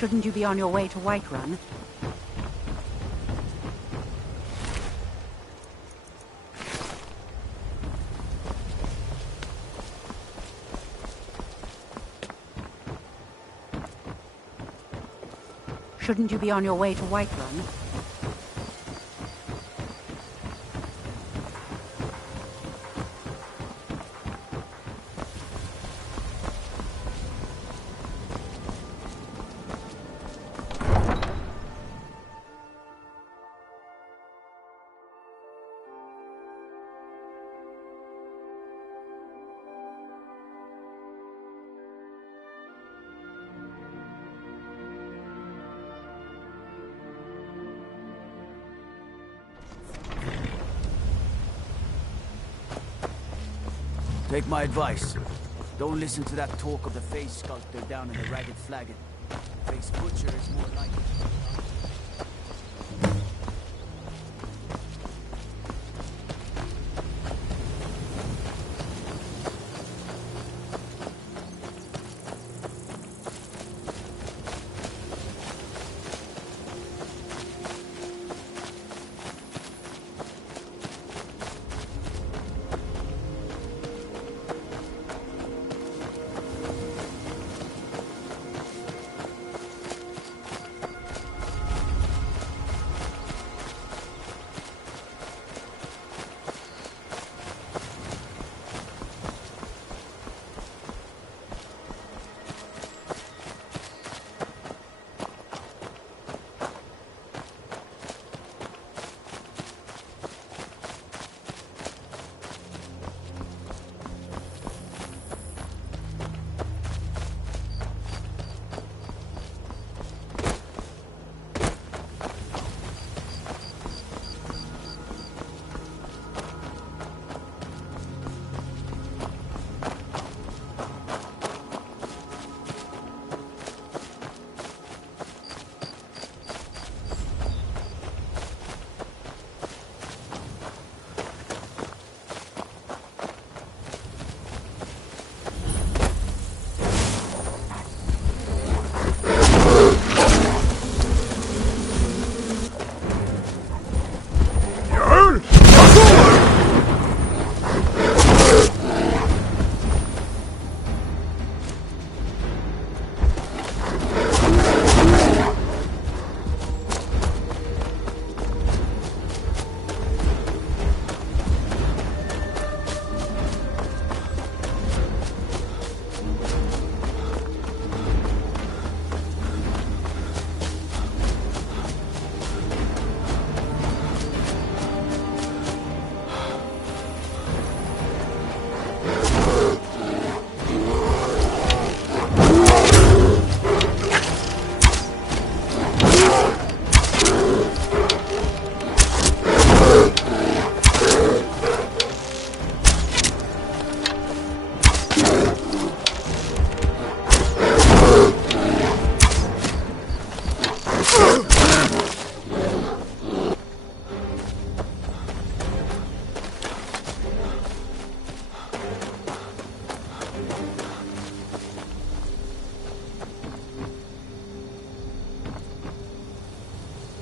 Shouldn't you be on your way to Whiterun? Shouldn't you be on your way to Whiterun? Take my advice. Don't listen to that talk of the face sculptor down in the Ragged Flagon. Face butcher is more likely.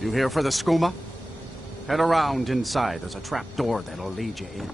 You here for the skooma? Head around inside. There's a trap door that'll lead you in.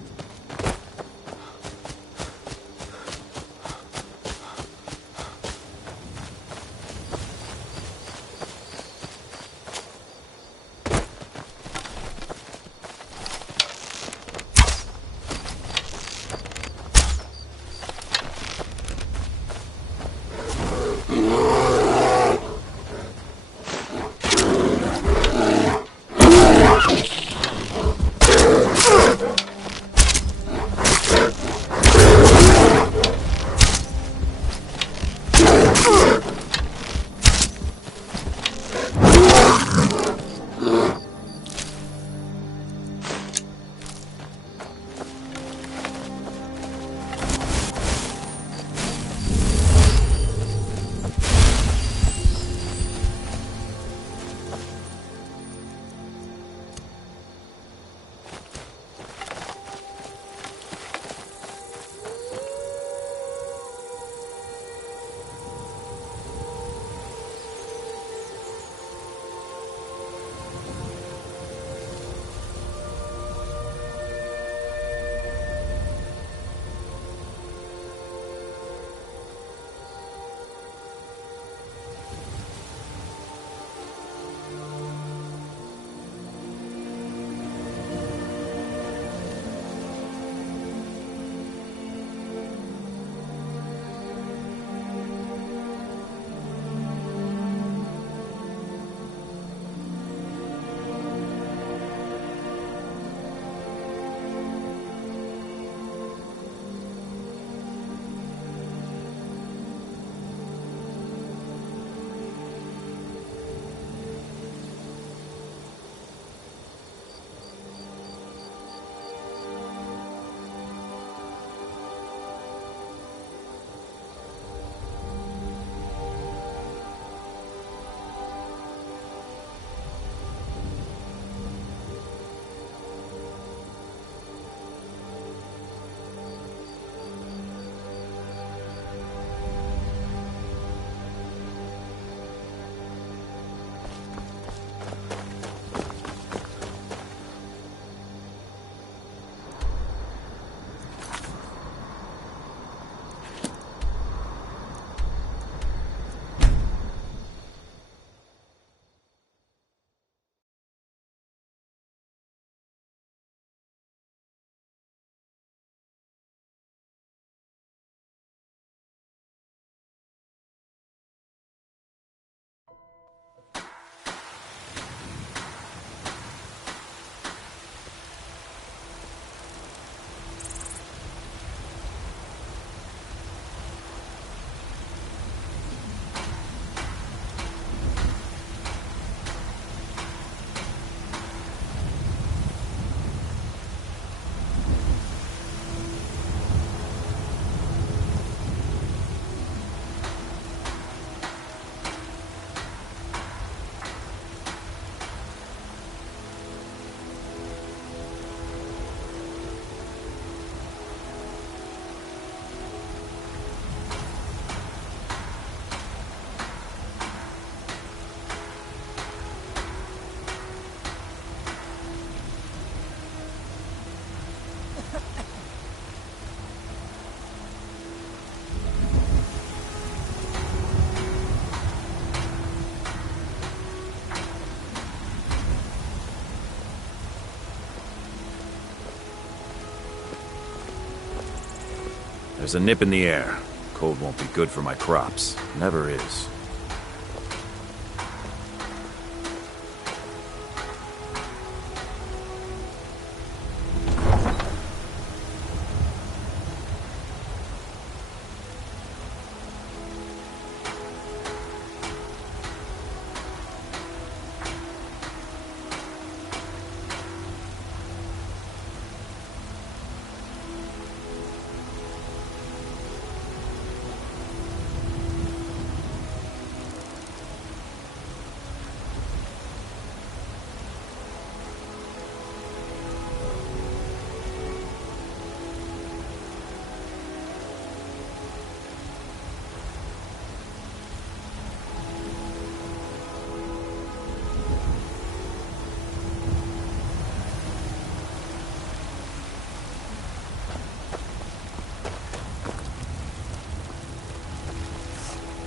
There's a nip in the air. Cold won't be good for my crops. Never is.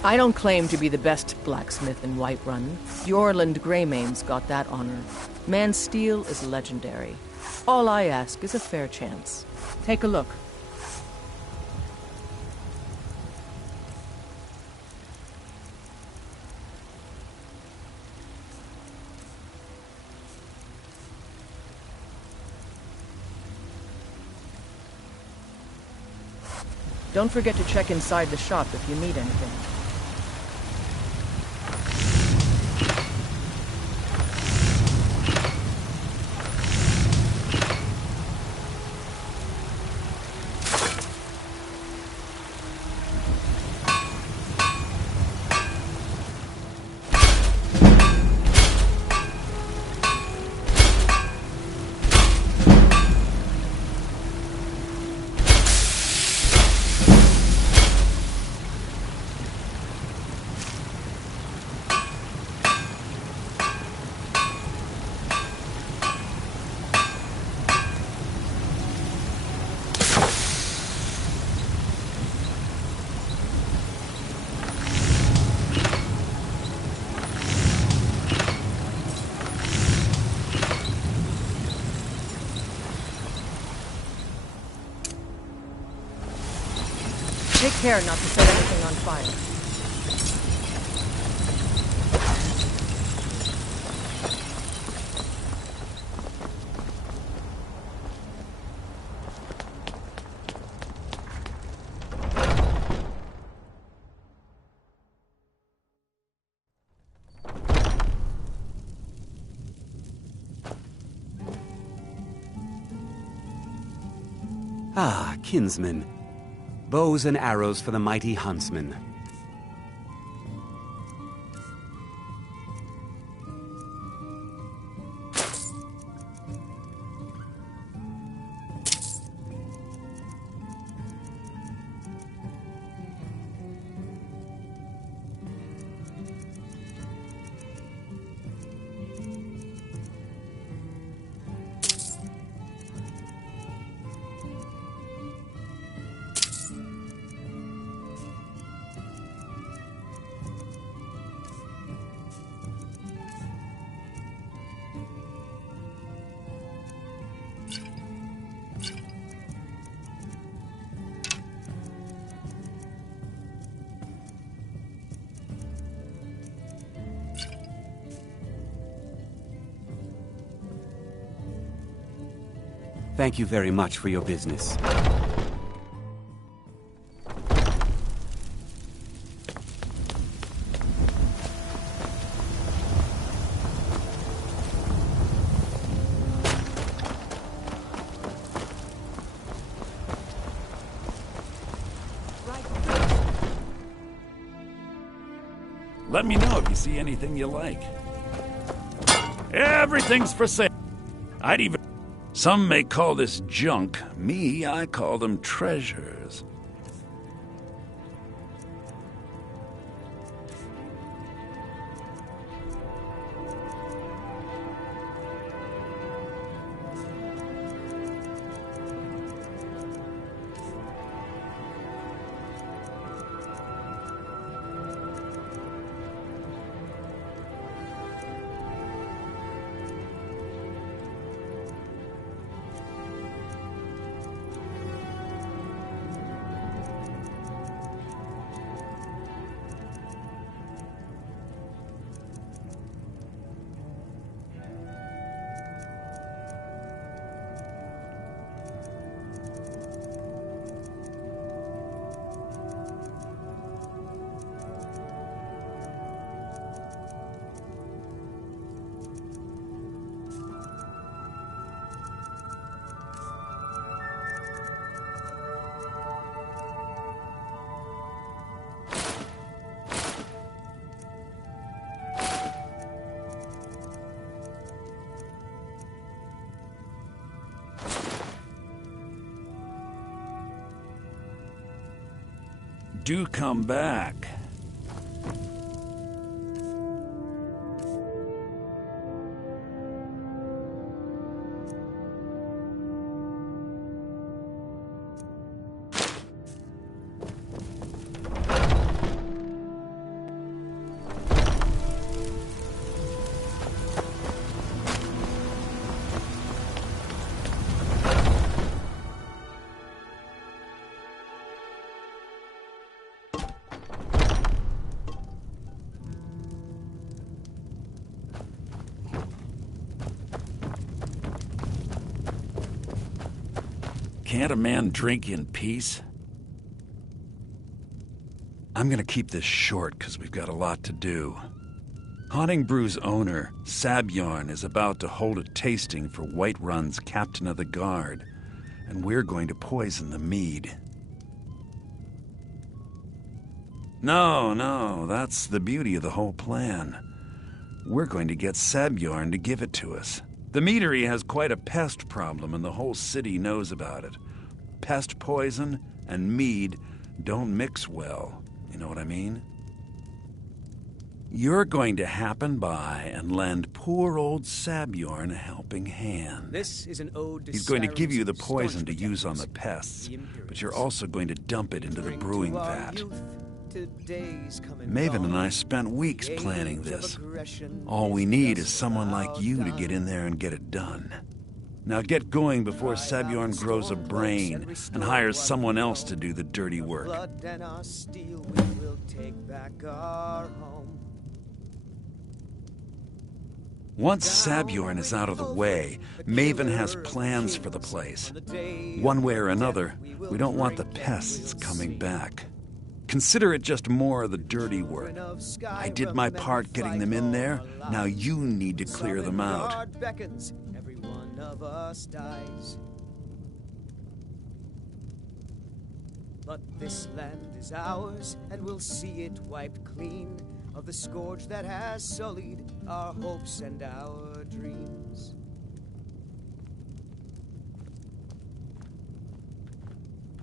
I don't claim to be the best blacksmith in Whiterun. The Orland Greymane's got that honor. Man's steel is legendary. All I ask is a fair chance. Take a look. Don't forget to check inside the shop if you need anything. Take care not to set anything on fire. Ah, kinsmen. Bows and arrows for the mighty huntsman. Thank you very much for your business. Let me know if you see anything you like. Everything's for sale. I'd even... Some may call this junk. Me, I call them treasures. do come back. Can't a man drink in peace? I'm gonna keep this short because we've got a lot to do. Haunting Brew's owner, Sabjorn, is about to hold a tasting for Whiterun's Captain of the Guard, and we're going to poison the mead. No, that's the beauty of the whole plan. We're going to get Sabjorn to give it to us. The meadery has quite a pest problem, and the whole city knows about it. Pest poison and mead don't mix well. You know what I mean? You're going to happen by and lend poor old Sabjorn a helping hand. This is an ode to He's going to give you the Skyrim's poison to staunch use on the protectors, pests, the but you're Imperials. also going to dump it into the Drink brewing to our vat. youth, today's come and Maven and I gone. spent weeks The age planning of this. aggression All we is need just is someone like about you to done. get in there and get it done. Now get going before Sabjorn grows a brain and hires someone else to do the dirty work. Blood and our steel, we will take back our home. Once Sabjorn is out of the way, Maven has plans for the place. One way or another, we don't want the pests coming back. Consider it just more of the dirty work. I did my part getting them in there, now you need to clear them out. Every one of us dies. But this land is ours, and we'll see it wiped clean of the scourge that has sullied our hopes and our dreams.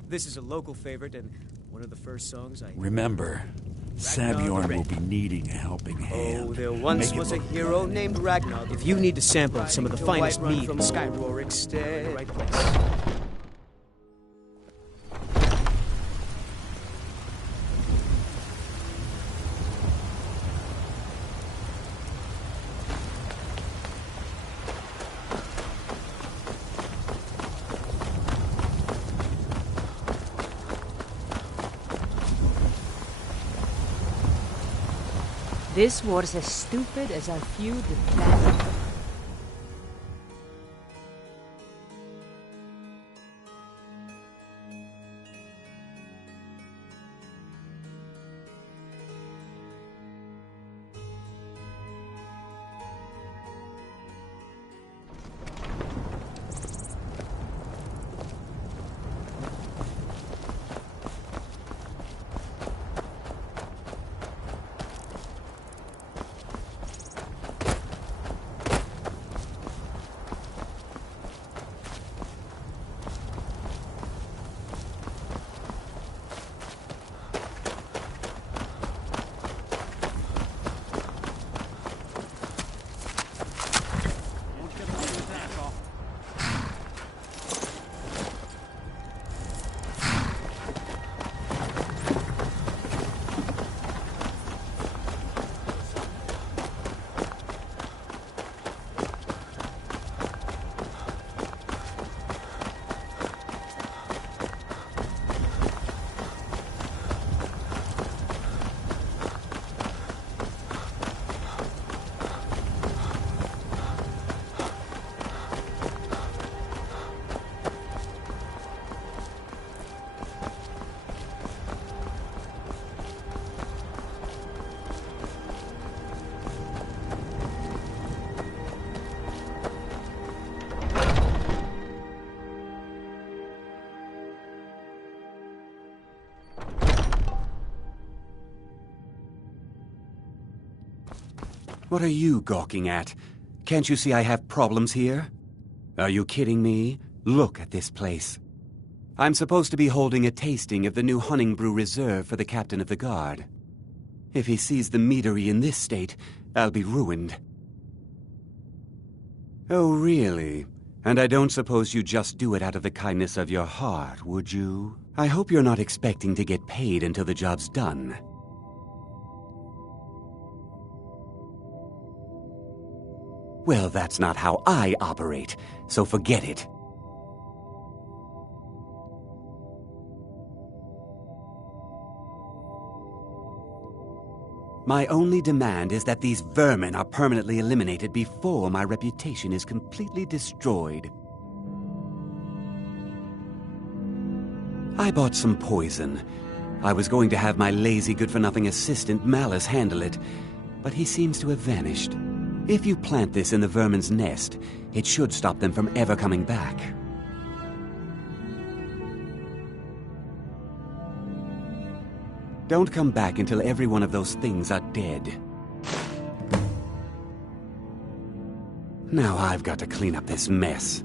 This is a local favorite and one of the first songs I... Remember, Sabjorn will be needing a helping hand. Oh, there once Make it was a look hero named Ragnar. If you need to sample some of the finest mead from Skyrim, right place. This was as stupid as our feud with Dragonborn. What are you gawking at? Can't you see I have problems here? Are you kidding me? Look at this place. I'm supposed to be holding a tasting of the new Hunning Brew Reserve for the captain of the guard. If he sees the meadery in this state, I'll be ruined. Oh, really? And I don't suppose you just do it out of the kindness of your heart, would you? I hope you're not expecting to get paid until the job's done. Well, that's not how I operate, so forget it. My only demand is that these vermin are permanently eliminated before my reputation is completely destroyed. I bought some poison. I was going to have my lazy, good-for-nothing assistant Malice handle it, but he seems to have vanished. If you plant this in the vermin's nest, it should stop them from ever coming back. Don't come back until every one of those things are dead. Now I've got to clean up this mess.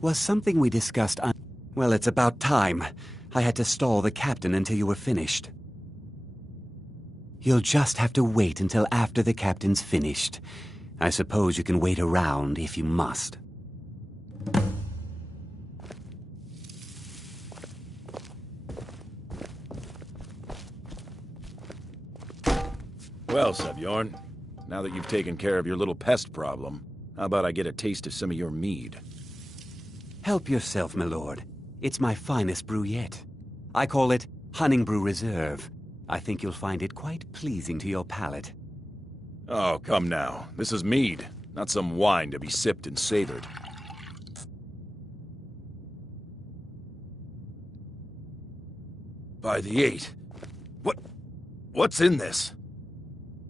was something we discussed on... Well, it's about time. I had to stall the captain until you were finished. You'll just have to wait until after the captain's finished. I suppose you can wait around if you must. Well, Sebjorn, now that you've taken care of your little pest problem, how about I get a taste of some of your mead? Help yourself, my lord. It's my finest brew yet. I call it Honningbrew Reserve. I think you'll find it quite pleasing to your palate. Oh, come now. This is mead, not some wine to be sipped and savored. By the 8. What's in this?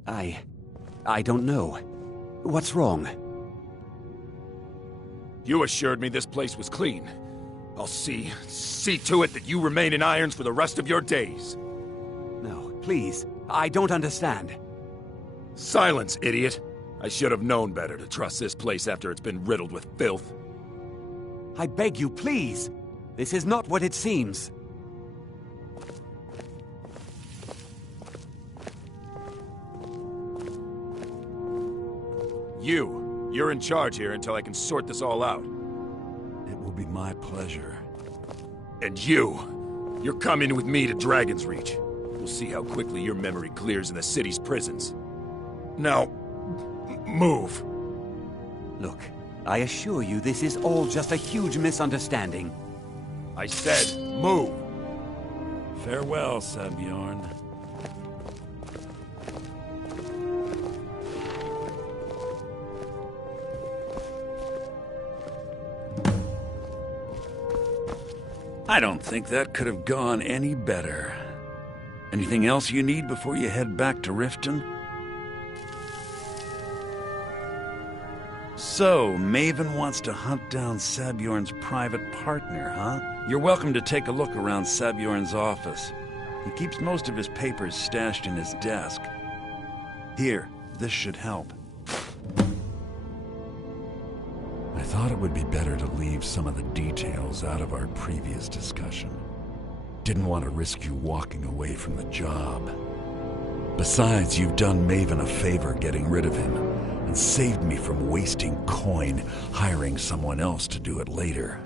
I don't know. What's wrong? You assured me this place was clean. I'll see to it that you remain in irons for the rest of your days. No, please. I don't understand. Silence, idiot. I should have known better to trust this place after it's been riddled with filth. I beg you, please. This is not what it seems. You're in charge here until I can sort this all out. It will be my pleasure. And you're coming with me to Dragon's Reach. We'll see how quickly your memory clears in the city's prisons. Now, move. Look, I assure you this is all just a huge misunderstanding. I said, move. Farewell, Sebjorn. I don't think that could have gone any better. Anything else you need before you head back to Riften? So, Maven wants to hunt down Sabjorn's private partner, huh? You're welcome to take a look around Sabjorn's office. He keeps most of his papers stashed in his desk. Here, this should help. I thought it would be better to leave some of the details out of our previous discussion. Didn't want to risk you walking away from the job. Besides, you've done Maven a favor getting rid of him, and saved me from wasting coin hiring someone else to do it later.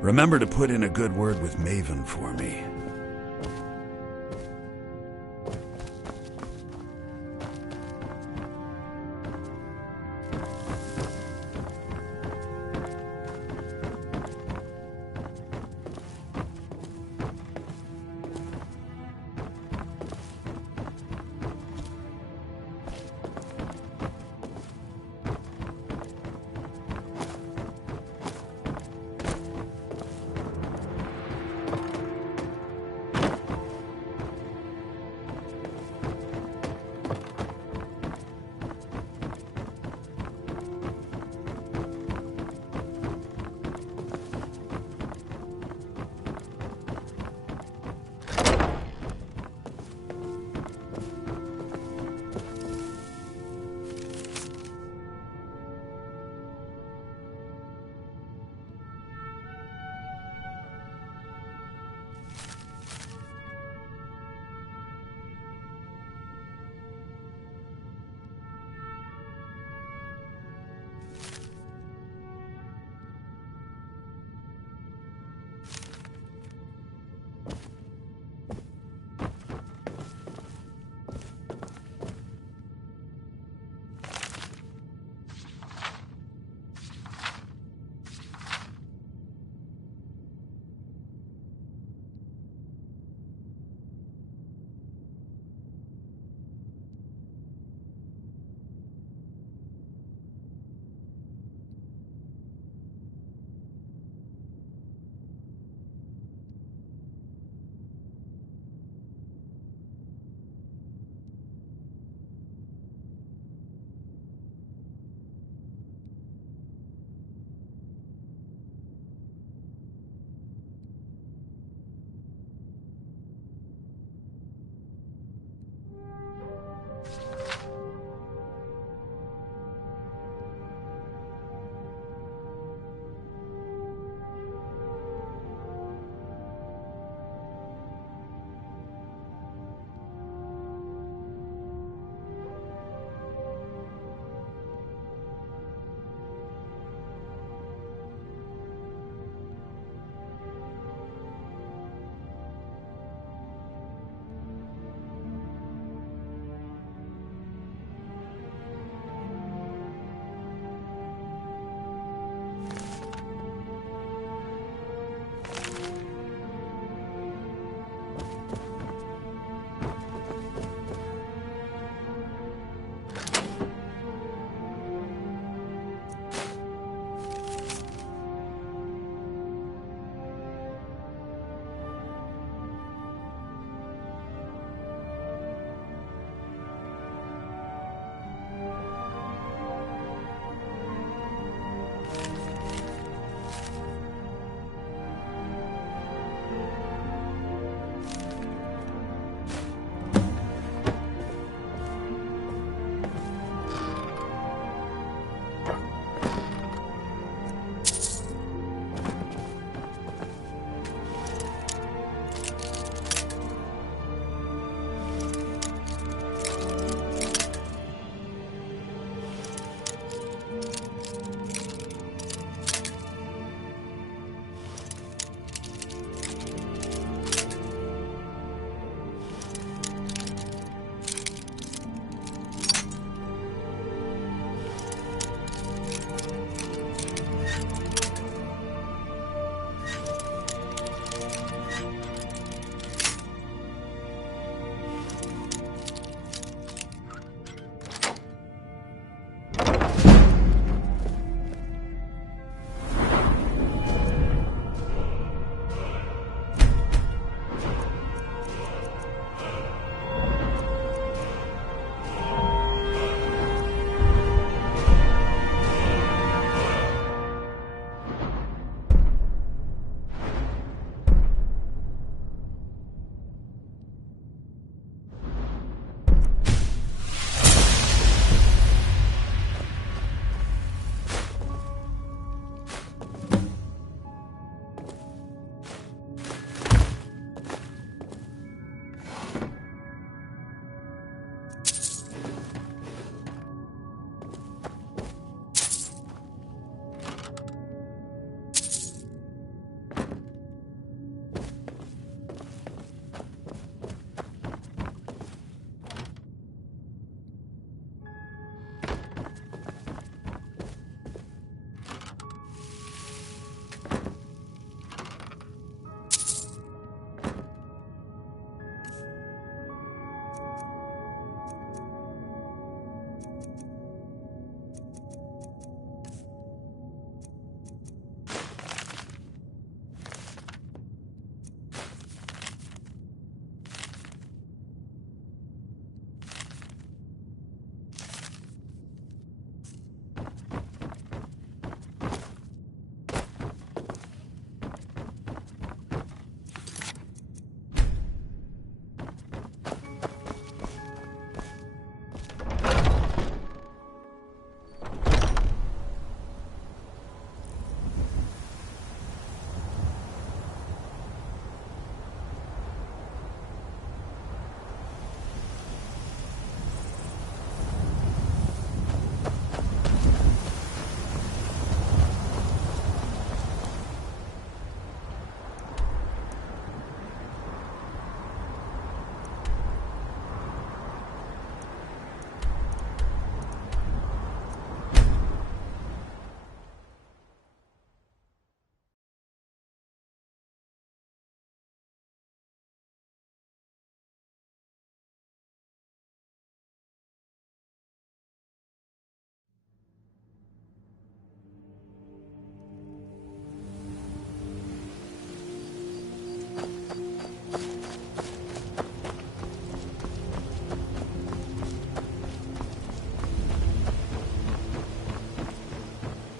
Remember to put in a good word with Maven for me.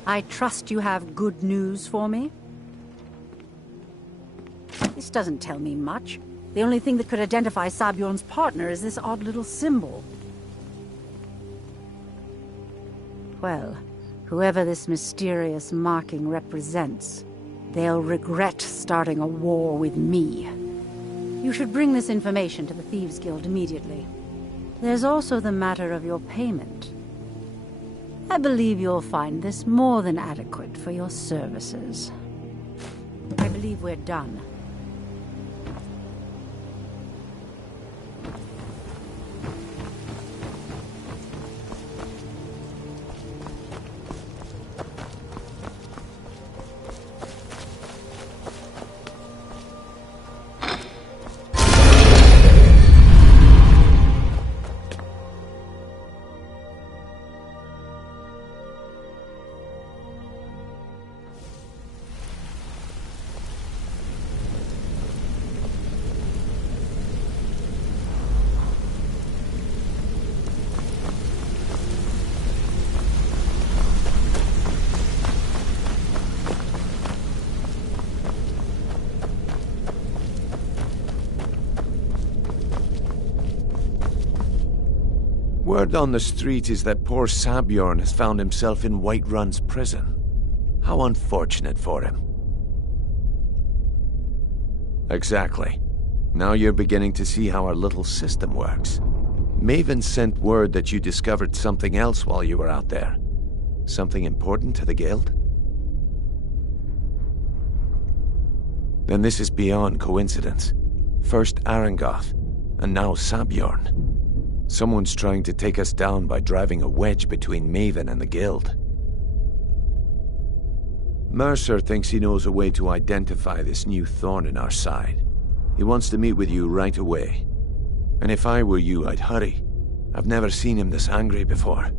I trust you have good news for me? This doesn't tell me much. The only thing that could identify Sabjorn's partner is this odd little symbol. Well, whoever this mysterious marking represents, they'll regret starting a war with me. You should bring this information to the Thieves' Guild immediately. There's also the matter of your payment. I believe you'll find this more than adequate for your services. I believe we're done. Word on the street is that poor Sabjorn has found himself in Whiterun's prison. How unfortunate for him. Exactly. Now you're beginning to see how our little system works. Maven sent word that you discovered something else while you were out there. Something important to the guild? Then this is beyond coincidence. First Arangoth, and now Sabjorn. Someone's trying to take us down by driving a wedge between Maven and the guild. Mercer thinks he knows a way to identify this new thorn in our side. He wants to meet with you right away. And if I were you, I'd hurry. I've never seen him this angry before.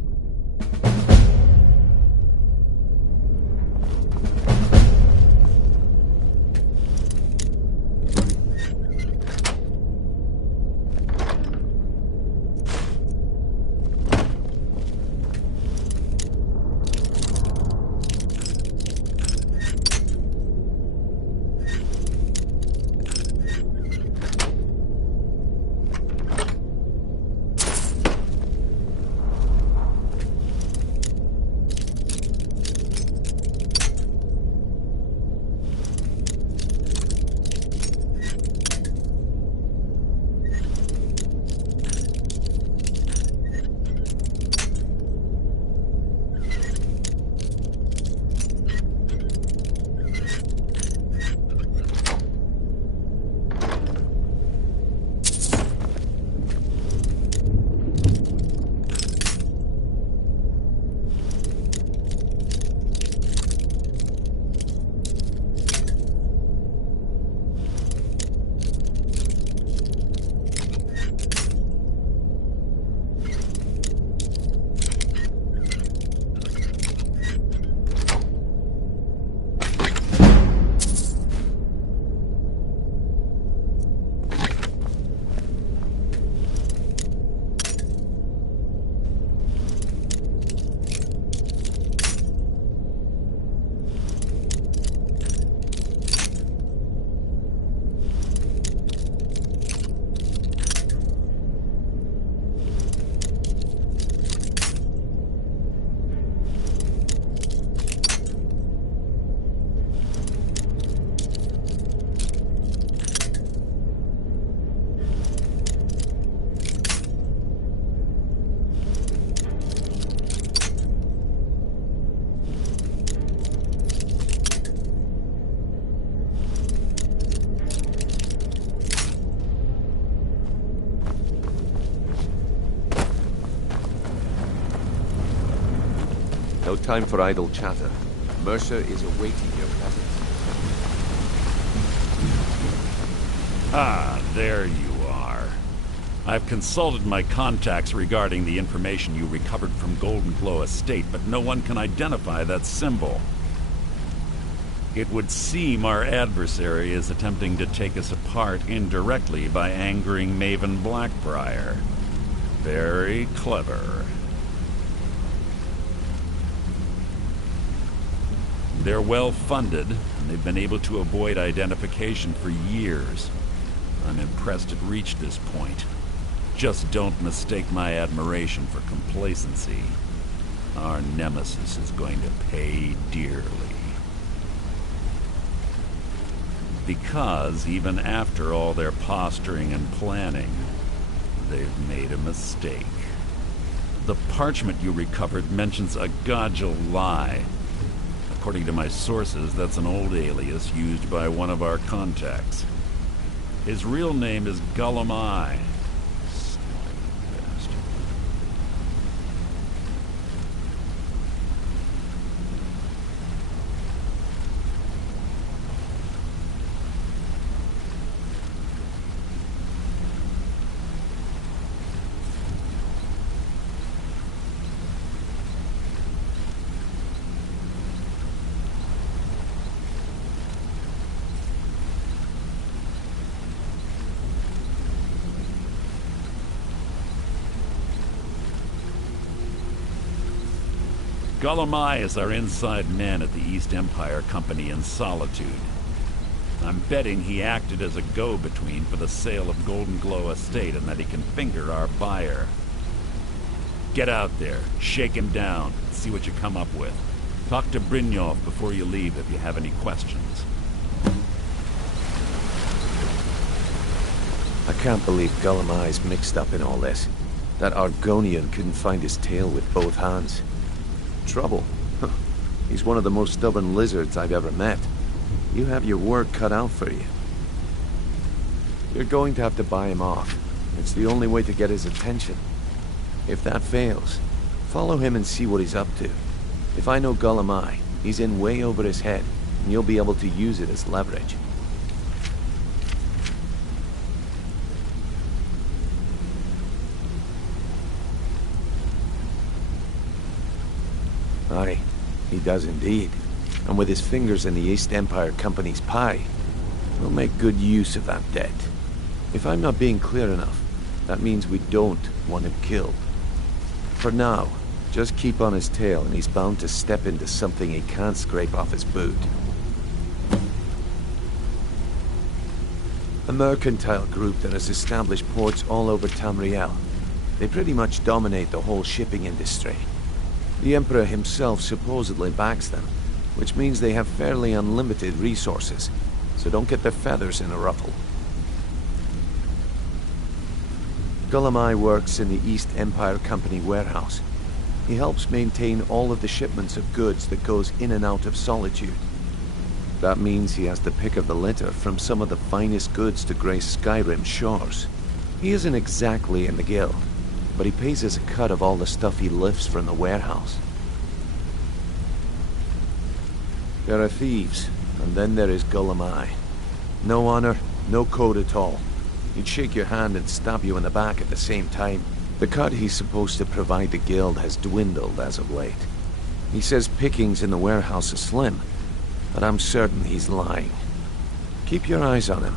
No time for idle chatter. Mercer is awaiting your presence. Ah, there you are. I've consulted my contacts regarding the information you recovered from Golden Glow Estate, but no one can identify that symbol. It would seem our adversary is attempting to take us apart indirectly by angering Maven Blackbriar. Very clever. They're well funded, and they've been able to avoid identification for years. I'm impressed it reached this point. Just don't mistake my admiration for complacency. Our nemesis is going to pay dearly. Because even after all their posturing and planning, they've made a mistake. The parchment you recovered mentions a Godjal lie. According to my sources, that's an old alias used by one of our contacts. His real name is Gullum. Gullum is our inside man at the East Empire Company in Solitude. I'm betting he acted as a go-between for the sale of Golden Glow Estate and that he can finger our buyer. Get out there, shake him down, see what you come up with. Talk to Brynjolf before you leave if you have any questions. I can't believe Gullum mixed up in all this. That Argonian couldn't find his tail with both hands. Trouble? He's one of the most stubborn lizards I've ever met. You have your work cut out for you. You're going to have to buy him off. It's the only way to get his attention. If that fails, follow him and see what he's up to. If I know Gullum, he's in way over his head, and you'll be able to use it as leverage. Aye, he does indeed. And with his fingers in the East Empire Company's pie, we'll make good use of that debt. If I'm not being clear enough, that means we don't want him killed. For now, just keep on his tail and he's bound to step into something he can't scrape off his boot. A mercantile group that has established ports all over Tamriel. They pretty much dominate the whole shipping industry. The Emperor himself supposedly backs them, which means they have fairly unlimited resources, so don't get their feathers in a ruffle. Gullum works in the East Empire Company warehouse. He helps maintain all of the shipments of goods that goes in and out of Solitude. That means he has the pick of the litter from some of the finest goods to grace Skyrim shores. He isn't exactly in the guild, but he pays us a cut of all the stuff he lifts from the warehouse. There are thieves, and then there is Gullum. No honor, no code at all. He'd shake your hand and stab you in the back at the same time. The cut he's supposed to provide the guild has dwindled as of late. He says pickings in the warehouse are slim, but I'm certain he's lying. Keep your eyes on him.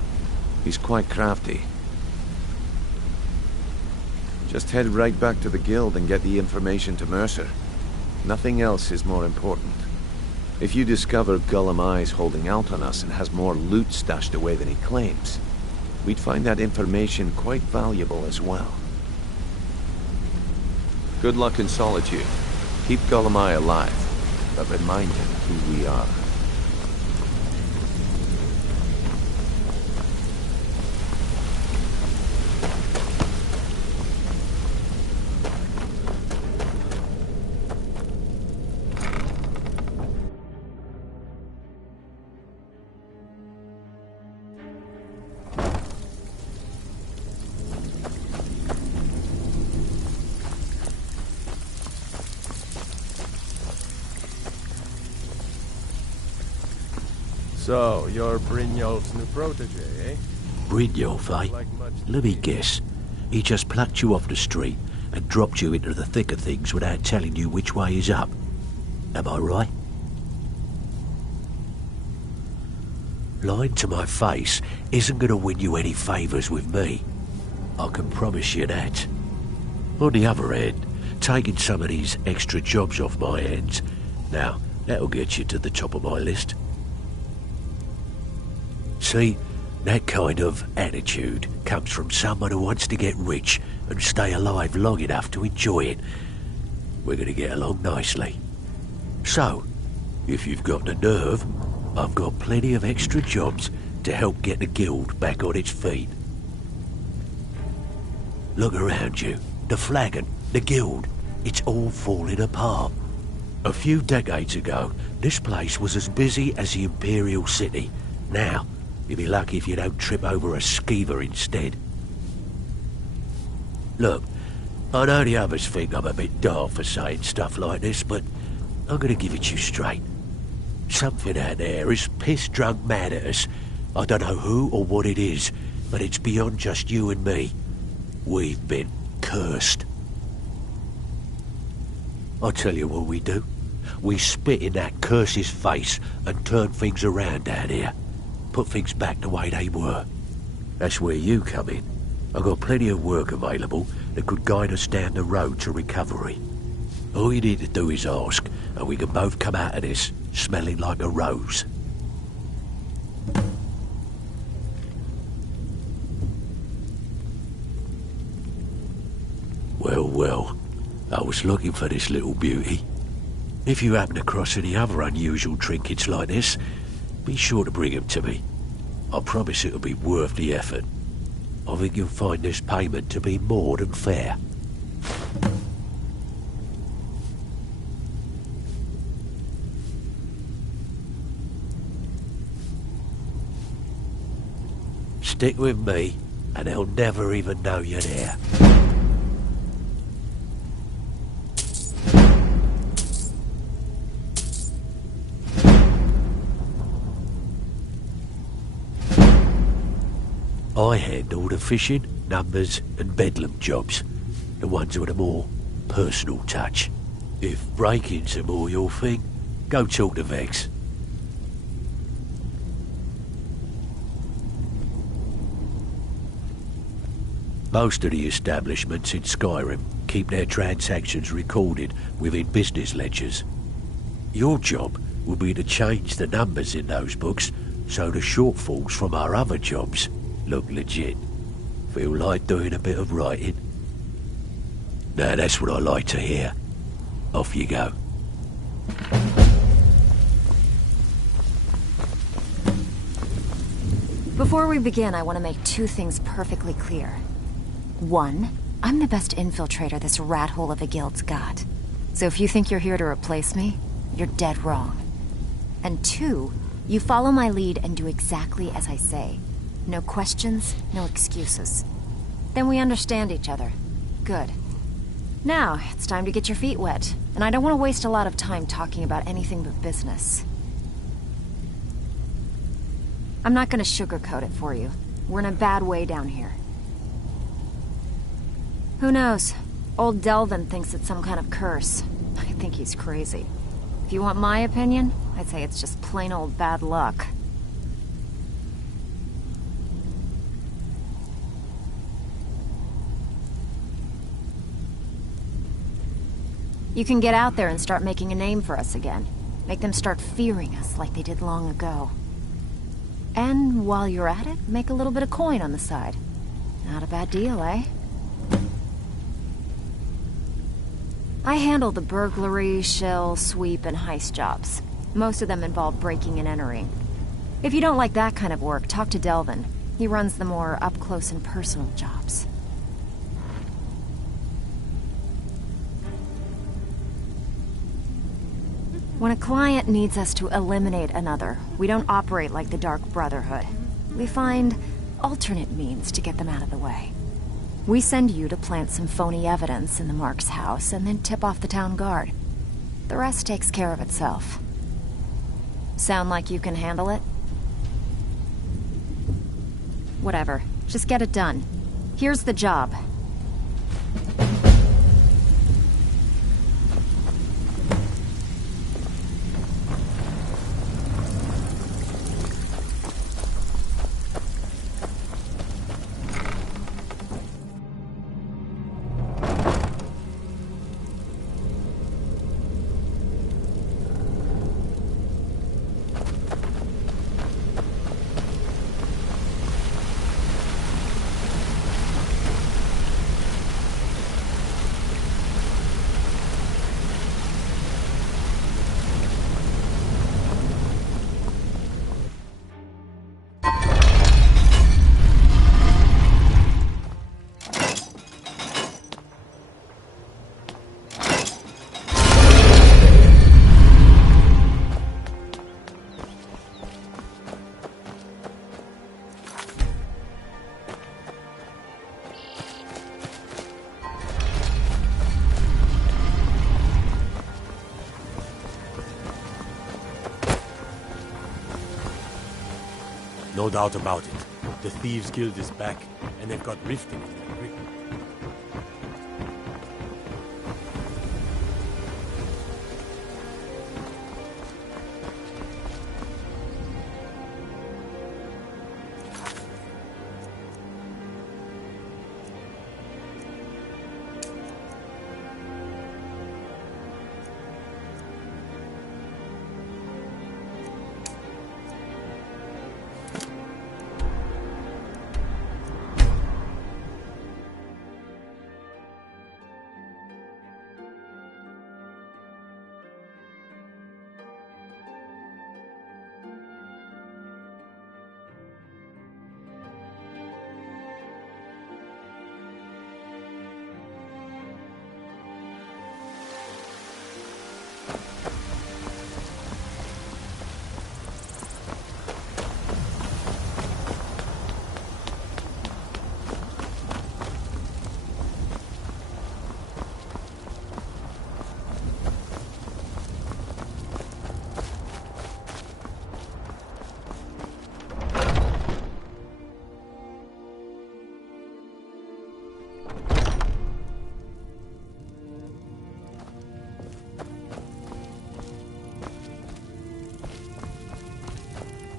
He's quite crafty. Just head right back to the guild and get the information to Mercer. Nothing else is more important. If you discover Gullum holding out on us and has more loot stashed away than he claims, we'd find that information quite valuable as well. Good luck in Solitude. Keep Gullum alive, but remind him who we are. So, you're Brynjolf's new protege, eh? Brynjolf, eh? Let me guess. He just plucked you off the street and dropped you into the thick of things without telling you which way is up. Am I right? Lying to my face isn't going to win you any favours with me. I can promise you that. On the other hand, taking some of these extra jobs off my hands, now, That'll get you to the top of my list. See, that kind of attitude comes from someone who wants to get rich and stay alive long enough to enjoy it. We're going to get along nicely. So, if you've got the nerve, I've got plenty of extra jobs to help get the guild back on its feet. Look around you. The flagon, the guild, it's all falling apart. A few decades ago, this place was as busy as the Imperial City. Now, you'll be lucky if you don't trip over a skeever instead. Look, I know the others think I'm a bit daft for saying stuff like this, but I'm gonna give it you straight. Something out there is piss-drunk mad at us. I don't know who or what it is, but it's beyond just you and me. We've been cursed. I'll tell you what we do. We spit in that curse's face and turn things around down here. Put things back the way they were. That's where you come in. I've got plenty of work available that could guide us down the road to recovery. All you need to do is ask, and we can both come out of this smelling like a rose. Well, well, I was looking for this little beauty. If you happen across any other unusual trinkets like this, be sure to bring them to me. I promise it'll be worth the effort. I think you'll find this payment to be more than fair. Stick with me, and they'll never even know you're there. I handle the fishing, numbers and bedlam jobs, the ones with a more personal touch. If breaking's a more your thing, go talk to Vex. Most of the establishments in Skyrim keep their transactions recorded within business ledgers. Your job will be to change the numbers in those books so the shortfalls from our other jobs look legit. Feel like doing a bit of writing? Now that's what I like to hear. Off you go. Before we begin, I want to make two things perfectly clear. One, I'm the best infiltrator this rat hole of a guild's got. So if you think you're here to replace me, you're dead wrong. And two, you follow my lead and do exactly as I say. No questions, no excuses. Then we understand each other. Good. Now, it's time to get your feet wet. And I don't want to waste a lot of time talking about anything but business. I'm not going to sugarcoat it for you. We're in a bad way down here. Who knows? Old Delvin thinks it's some kind of curse. I think he's crazy. If you want my opinion, I'd say it's just plain old bad luck. You can get out there and start making a name for us again. Make them start fearing us like they did long ago. And while you're at it, make a little bit of coin on the side. Not a bad deal, eh? I handle the burglary, shell, sweep, and heist jobs. Most of them involve breaking and entering. If you don't like that kind of work, talk to Delvin. He runs the more up-close and personal jobs. When a client needs us to eliminate another, we don't operate like the Dark Brotherhood. We find alternate means to get them out of the way. We send you to plant some phony evidence in the Mark's house and then tip off the town guard. The rest takes care of itself. Sound like you can handle it? Whatever. Just get it done. Here's the job. No doubt about it. The Thieves Guild is back, and they've got Riften in their grip.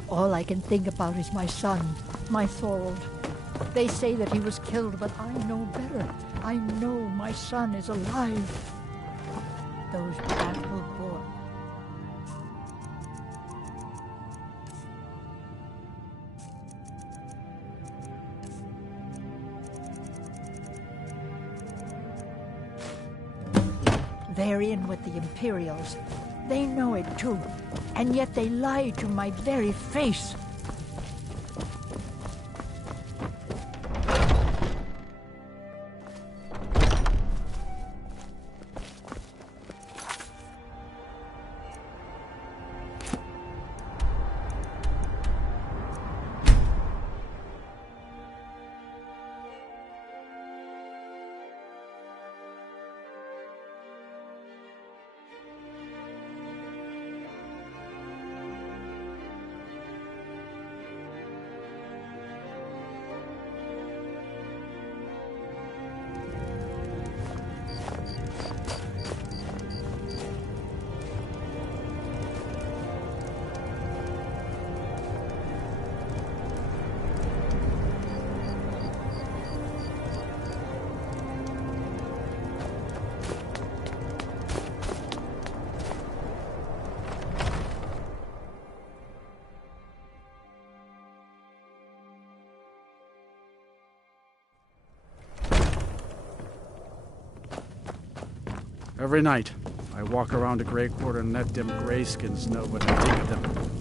All I can think about is my son, my Thorold. They say that he was killed, but I know better. I know my son is alive. Those Dragonborn. They're in with the Imperials. They know it too, and yet they lie to my very face. Every night, I walk around a Grey Quarter and let them grayskins know what I think of them.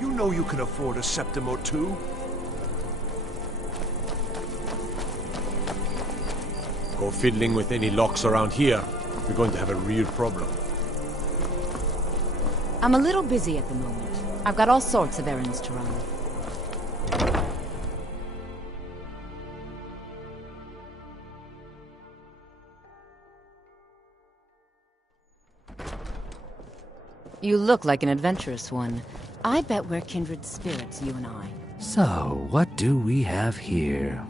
You know you can afford a septim or two. Go fiddling with any locks around here. We're going to have a real problem. I'm a little busy at the moment. I've got all sorts of errands to run. You look like an adventurous one. I bet we're kindred spirits, you and I. So, what do we have here?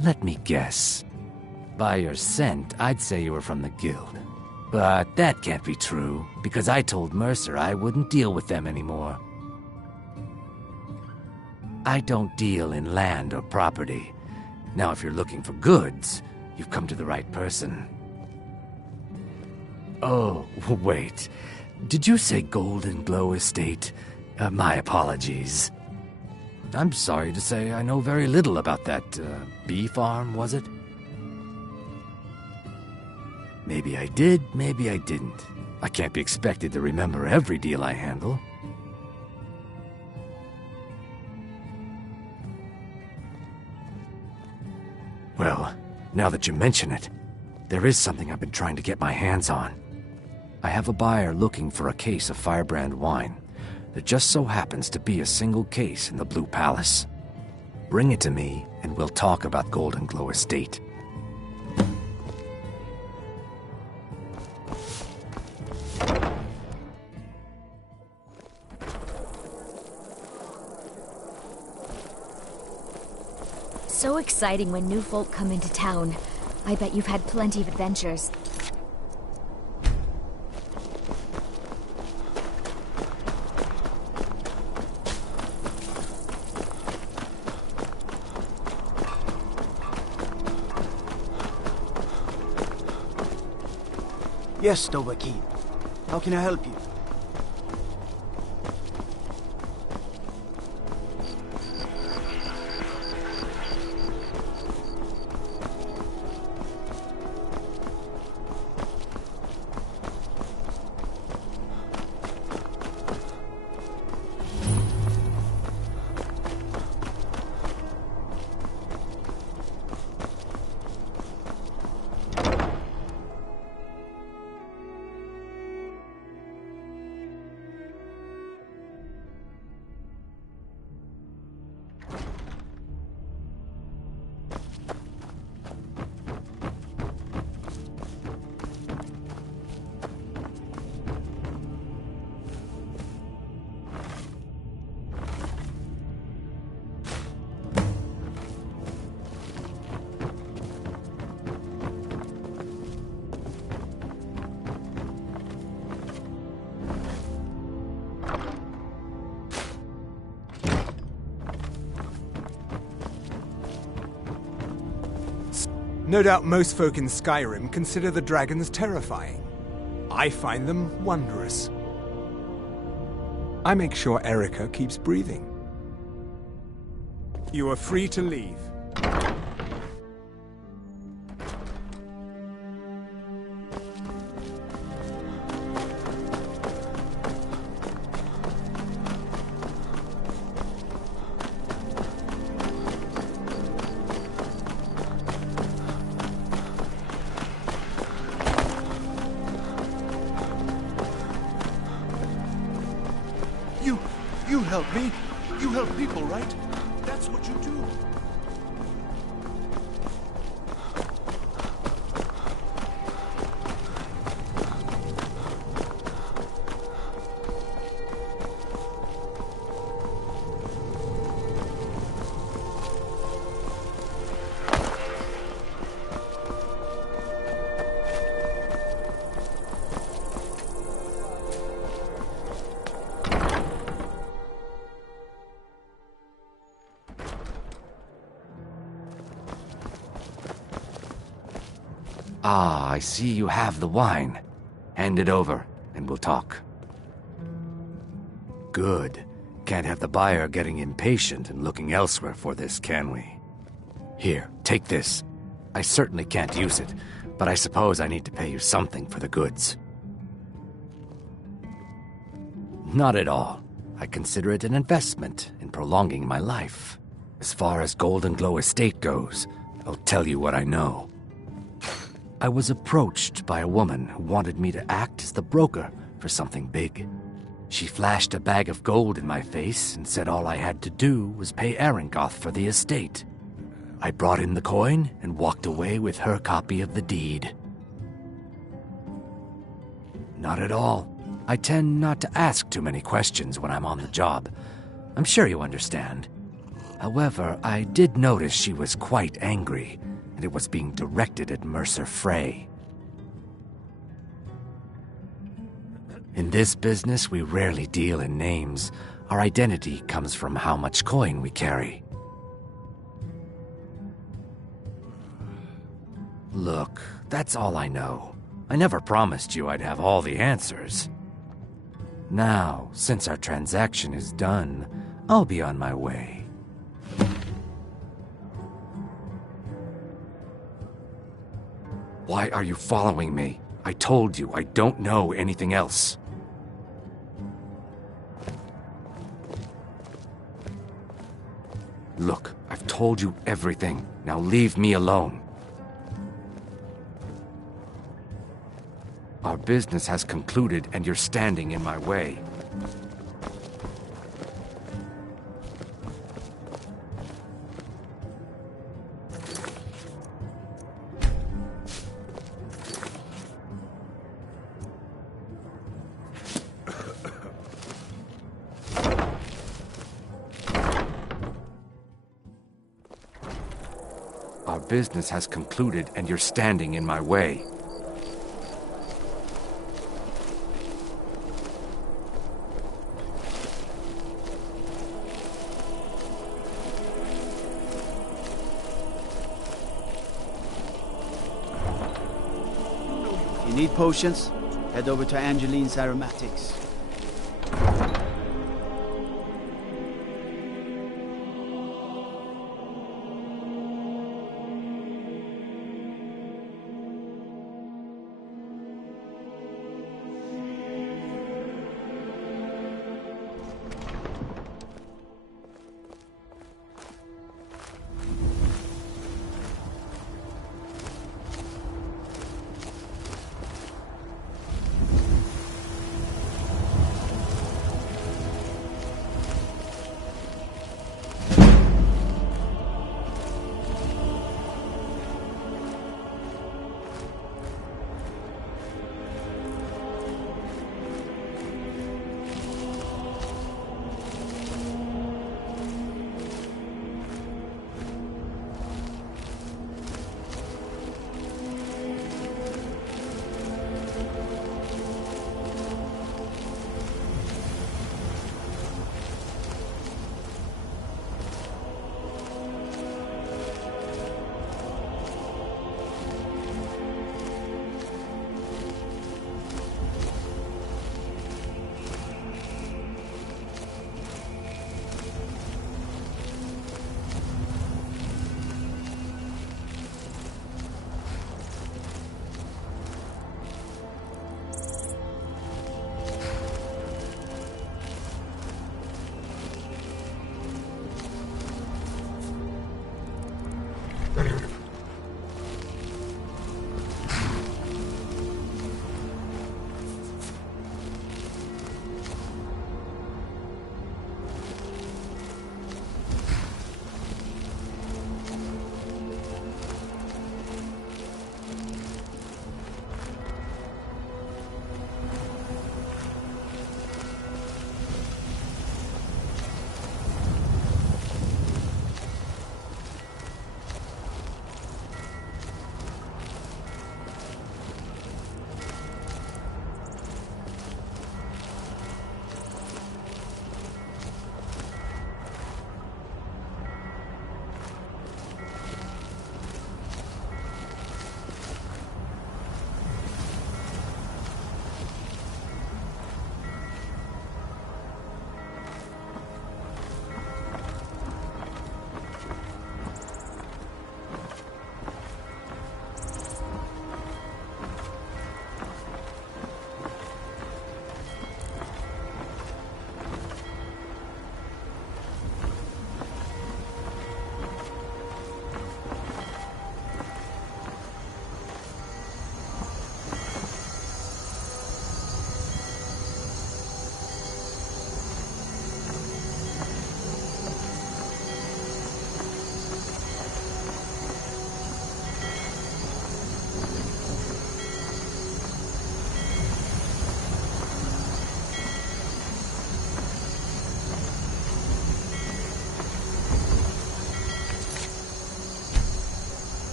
Let me guess. By your scent, I'd say you were from the guild. But that can't be true, because I told Mercer I wouldn't deal with them anymore. I don't deal in land or property. Now, if you're looking for goods, you've come to the right person. Oh, wait. Did you say Golden Glow Estate? My apologies. I'm sorry to say I know very little about that, bee farm, was it? Maybe I did, maybe I didn't. I can't be expected to remember every deal I handle. Well, now that you mention it, there is something I've been trying to get my hands on. I have a buyer looking for a case of Firebrand wine. There just so happens to be a single case in the Blue Palace. Bring it to me, and we'll talk about Golden Glow Estate. So exciting when new folk come into town. I bet you've had plenty of adventures. Yes, Theobescash. How can I help you? No doubt most folk in Skyrim consider the dragons terrifying. I find them wondrous. I make sure Erica keeps breathing. You are free to leave. You help me. You help people, right? That's what you do. Ah, I see you have the wine. Hand it over, and we'll talk. Good. Can't have the buyer getting impatient and looking elsewhere for this, can we? Here, take this. I certainly can't use it, but I suppose I need to pay you something for the goods. Not at all. I consider it an investment in prolonging my life. As far as Golden Glow Estate goes, I'll tell you what I know. I was approached by a woman who wanted me to act as the broker for something big. She flashed a bag of gold in my face and said all I had to do was pay Arangoth for the estate. I brought in the coin and walked away with her copy of the deed. Not at all. I tend not to ask too many questions when I'm on the job. I'm sure you understand. However, I did notice she was quite angry, and it was being directed at Mercer Frey. In this business, we rarely deal in names. Our identity comes from how much coin we carry. Look, that's all I know. I never promised you I'd have all the answers. Now, since our transaction is done, I'll be on my way. Why are you following me? I told you I don't know anything else. Look, I've told you everything. Now leave me alone. Our business has concluded and you're standing in my way. Our business has concluded and you're standing in my way. You need potions? Head over to Angeline's Aromatics.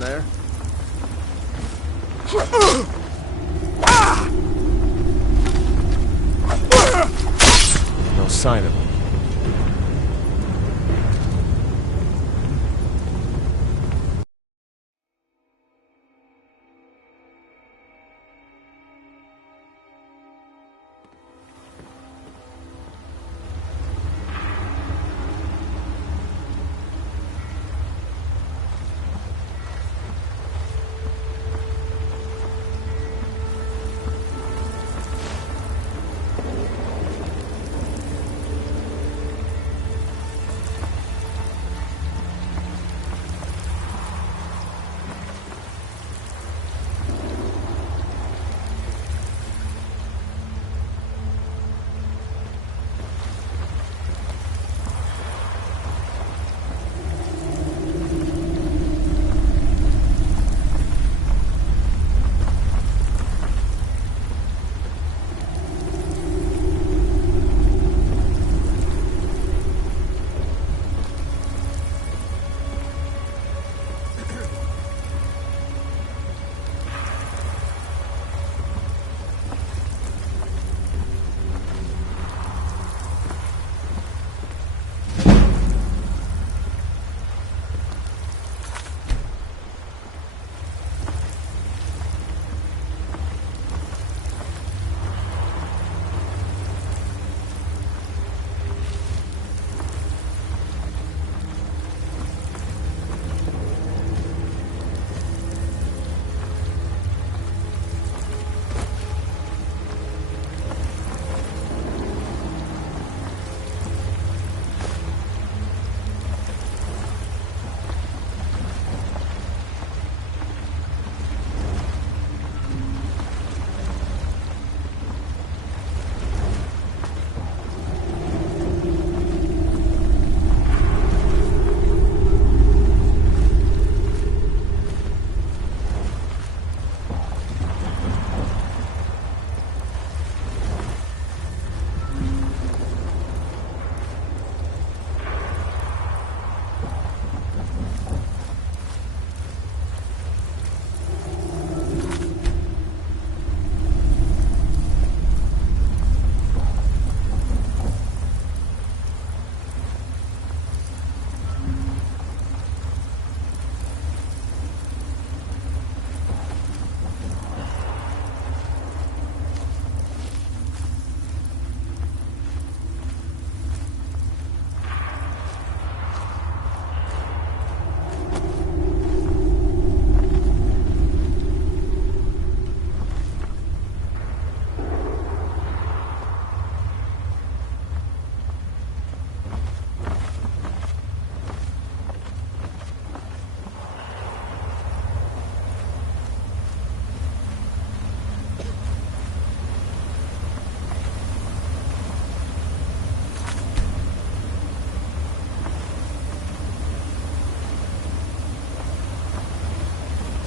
Anyone there? No sign of him.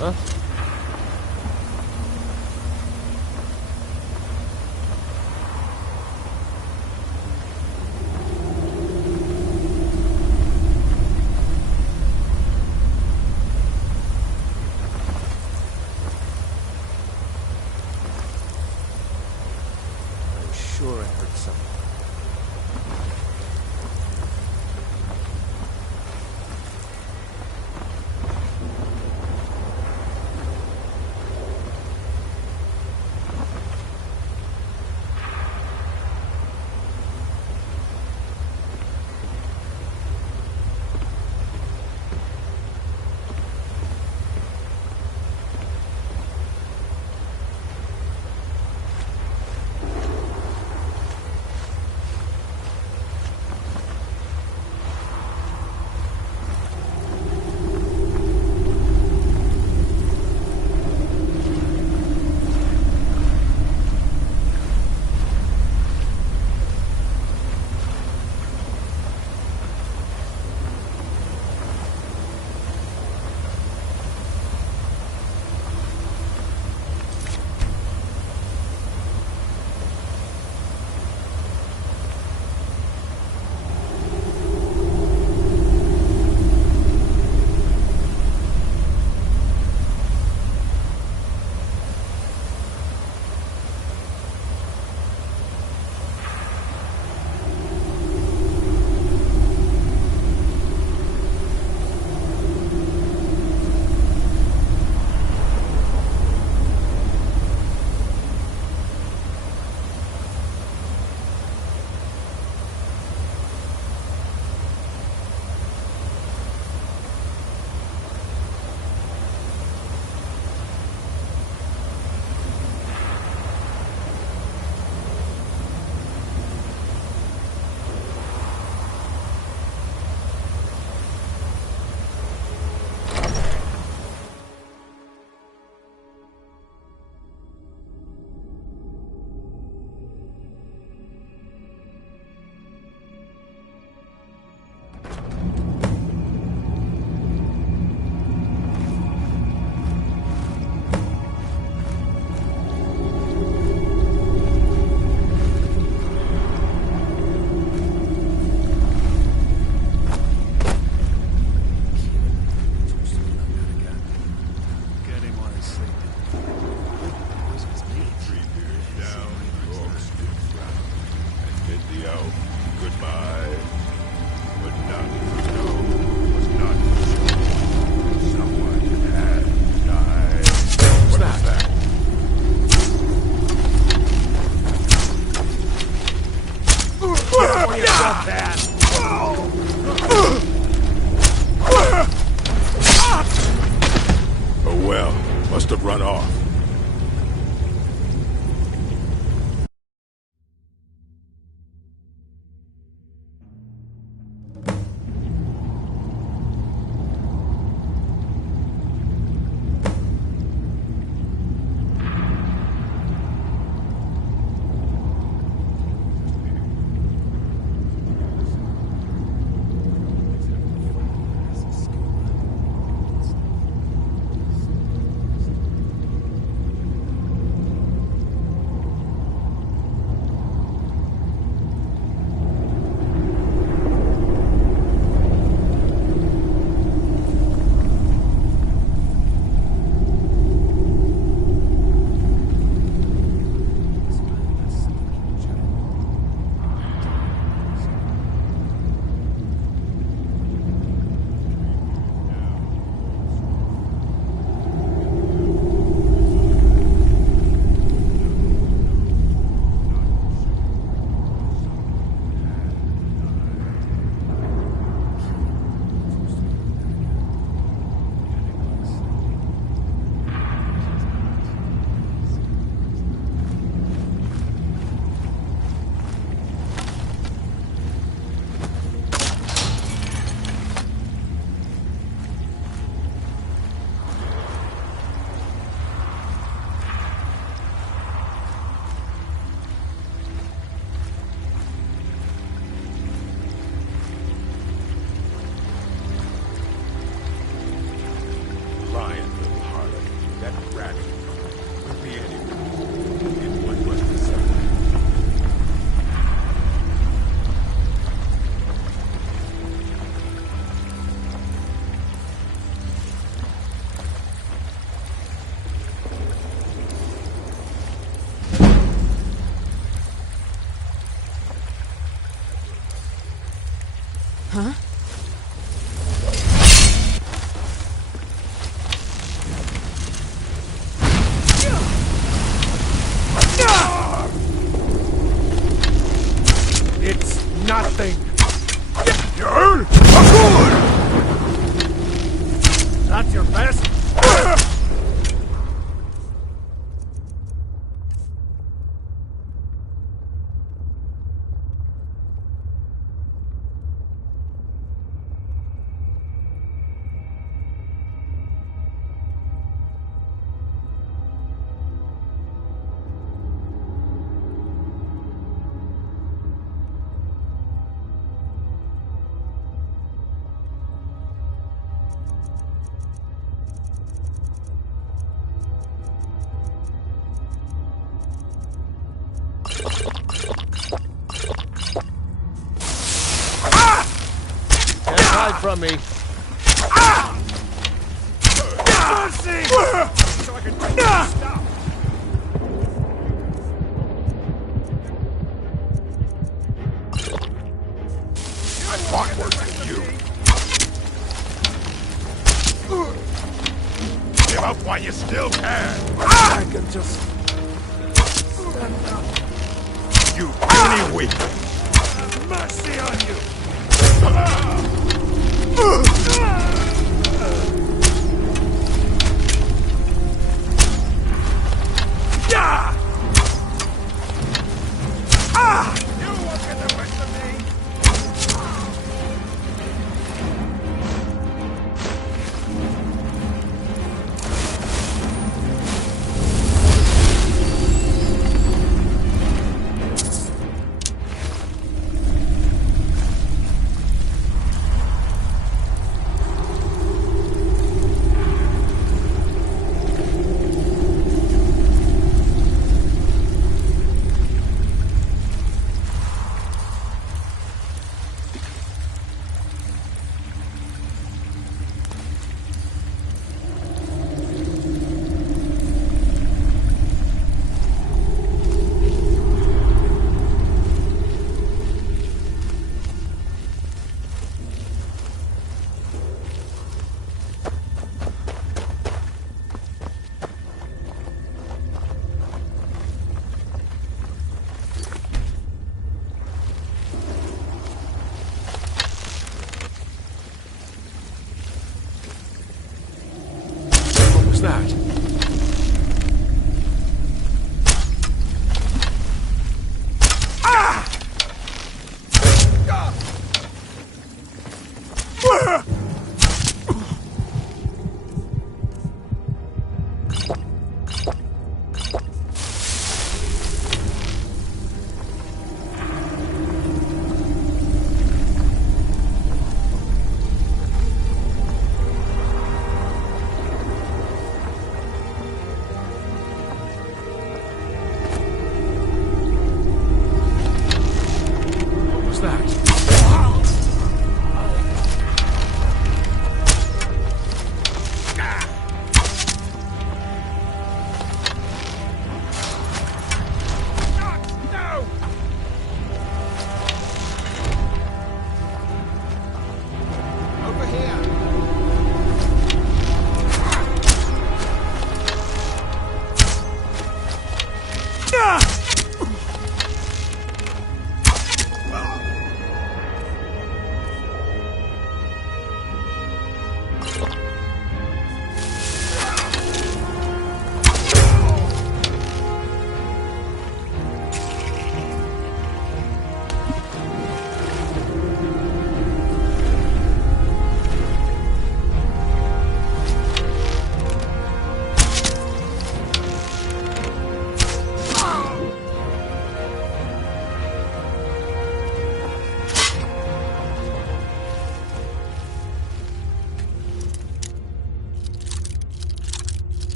Huh? I'm sure I heard something. Theo. Goodbye. But no, was not sure. Someone had died. What is that? Oh well, must have run off. Huh? It's nothing. You're That's your best? Can't hide from me. Mercy! So I can stop. I fought worse than you. Give up while you still can. I can just... You puny weak. Mercy on you. Yeah! You won't get the best of me! that?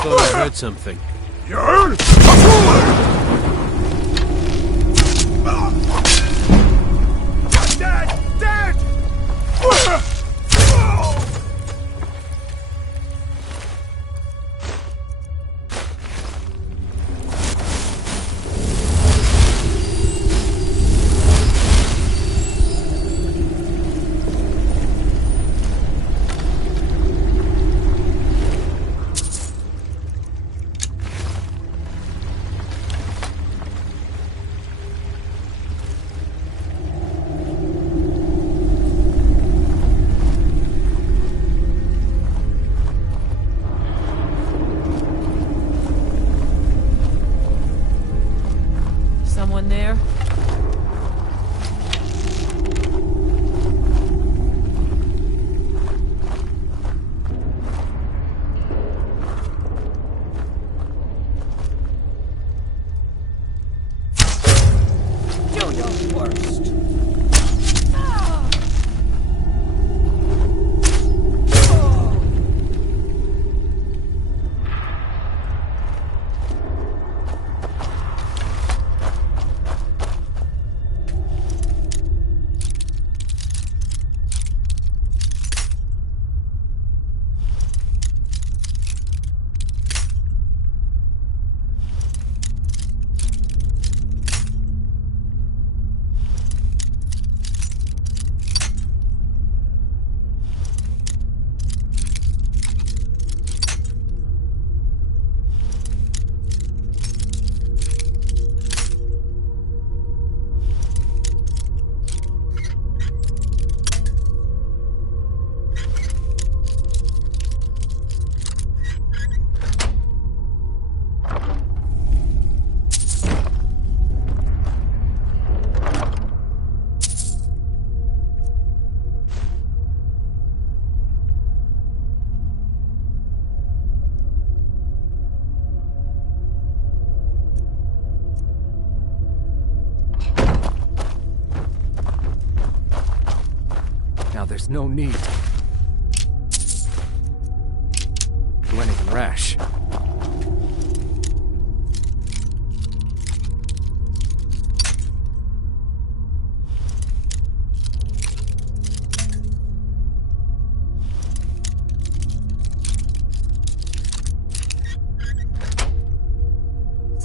Thought I heard something. Someone there? Do your worst. there's no need to do anything rash.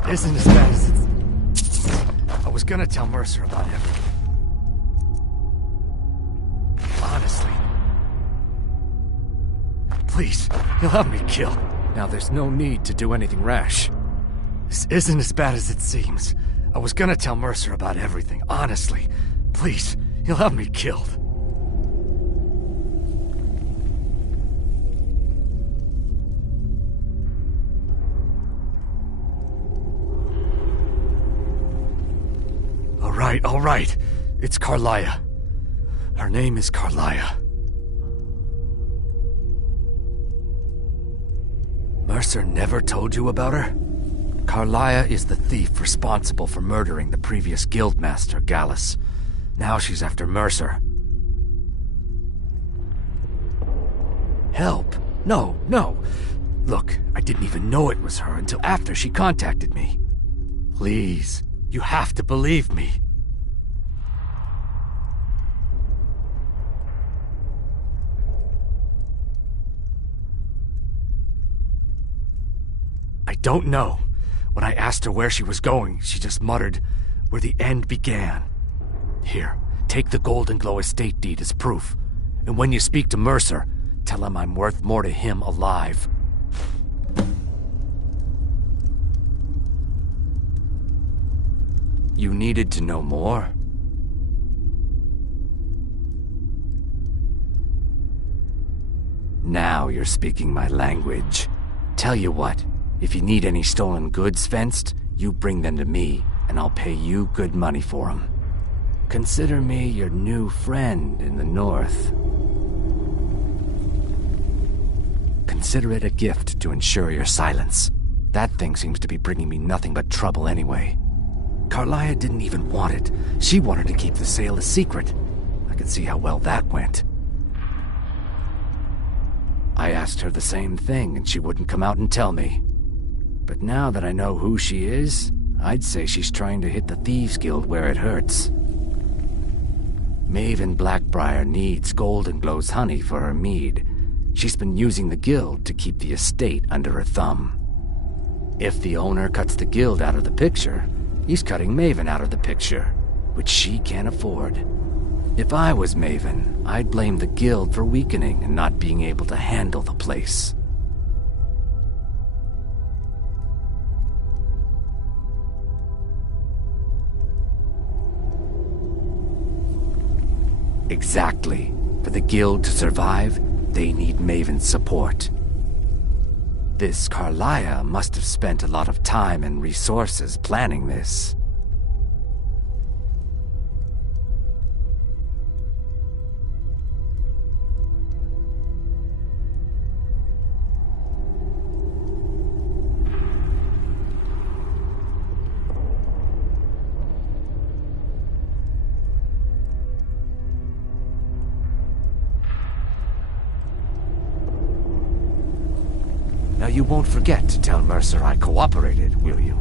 Isn't as bad as I was gonna tell Mercer about everything. Honestly. Please, he'll have me killed. Now there's no need to do anything rash. This isn't as bad as it seems. I was gonna tell Mercer about everything. Honestly. Please, he'll have me killed. All right. It's Carlia. Her name is Carlia. Mercer never told you about her? Carlia is the thief responsible for murdering the previous guildmaster, Gallus. Now she's after Mercer. Help? No. Look, I didn't even know it was her until after she contacted me. Please, you have to believe me. I don't know. When I asked her where she was going, she just muttered, "Where the end began." Here, take the Golden Glow estate deed as proof. And when you speak to Mercer, tell him I'm worth more to him alive. You needed to know more? Now you're speaking my language. Tell you what. If you need any stolen goods fenced, you bring them to me, and I'll pay you good money for them. Consider me your new friend in the north. Consider it a gift to ensure your silence. That thing seems to be bringing me nothing but trouble anyway. Carlia didn't even want it. She wanted to keep the sale a secret. I could see how well that went. I asked her the same thing, and she wouldn't come out and tell me. But now that I know who she is, I'd say she's trying to hit the Thieves Guild where it hurts. Maven Blackbriar needs Golden Glow's honey for her mead. She's been using the guild to keep the estate under her thumb. If the owner cuts the guild out of the picture, he's cutting Maven out of the picture, which she can't afford. If I was Maven, I'd blame the guild for weakening and not being able to handle the place. Exactly. For the guild to survive, they need Maven's support. This Carlia must have spent a lot of time and resources planning this. Now you won't forget to tell Mercer I cooperated, will you?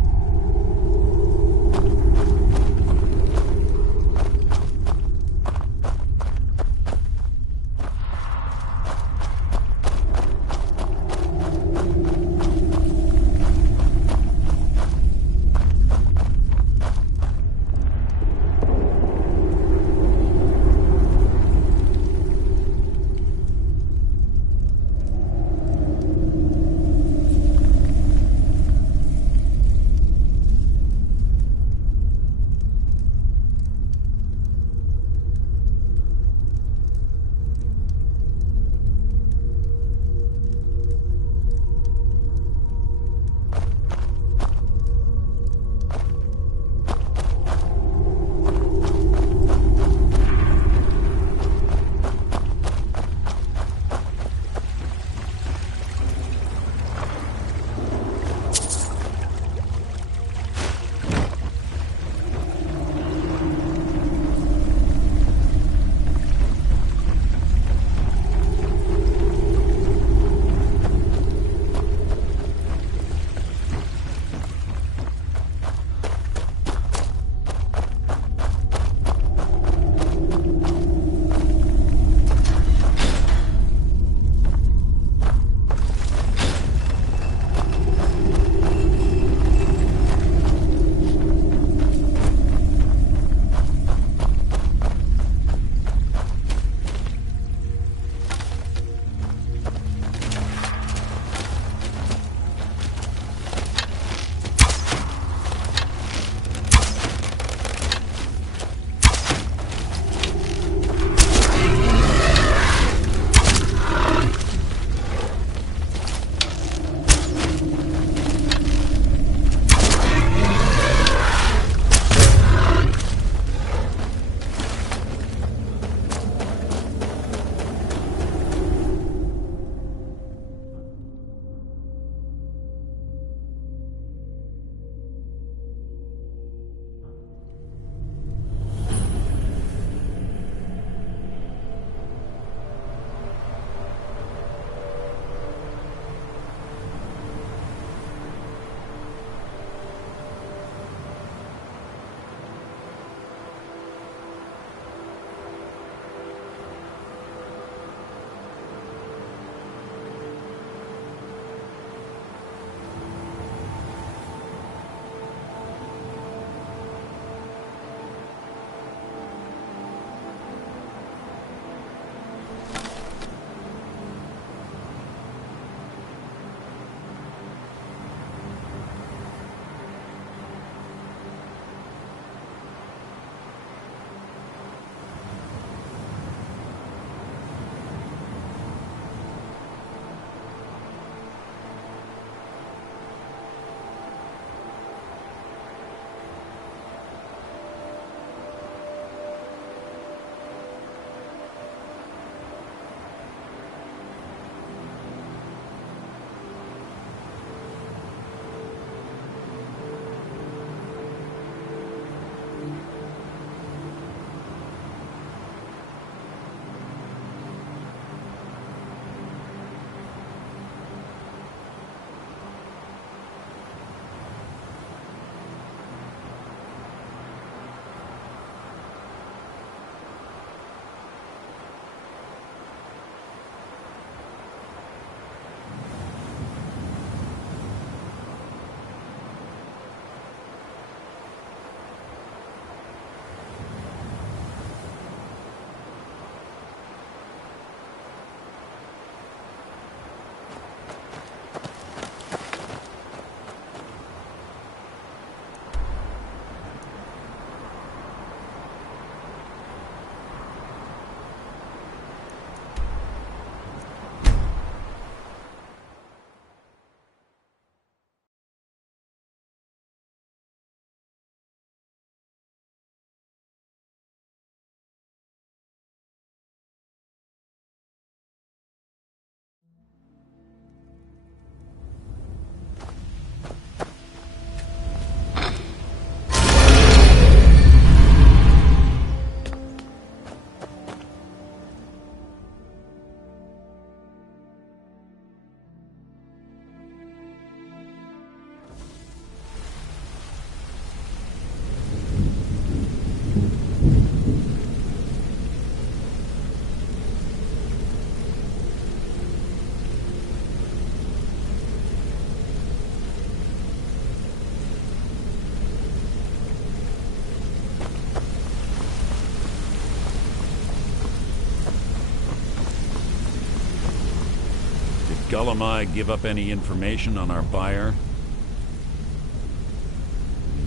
Scullamy give up any information on our buyer?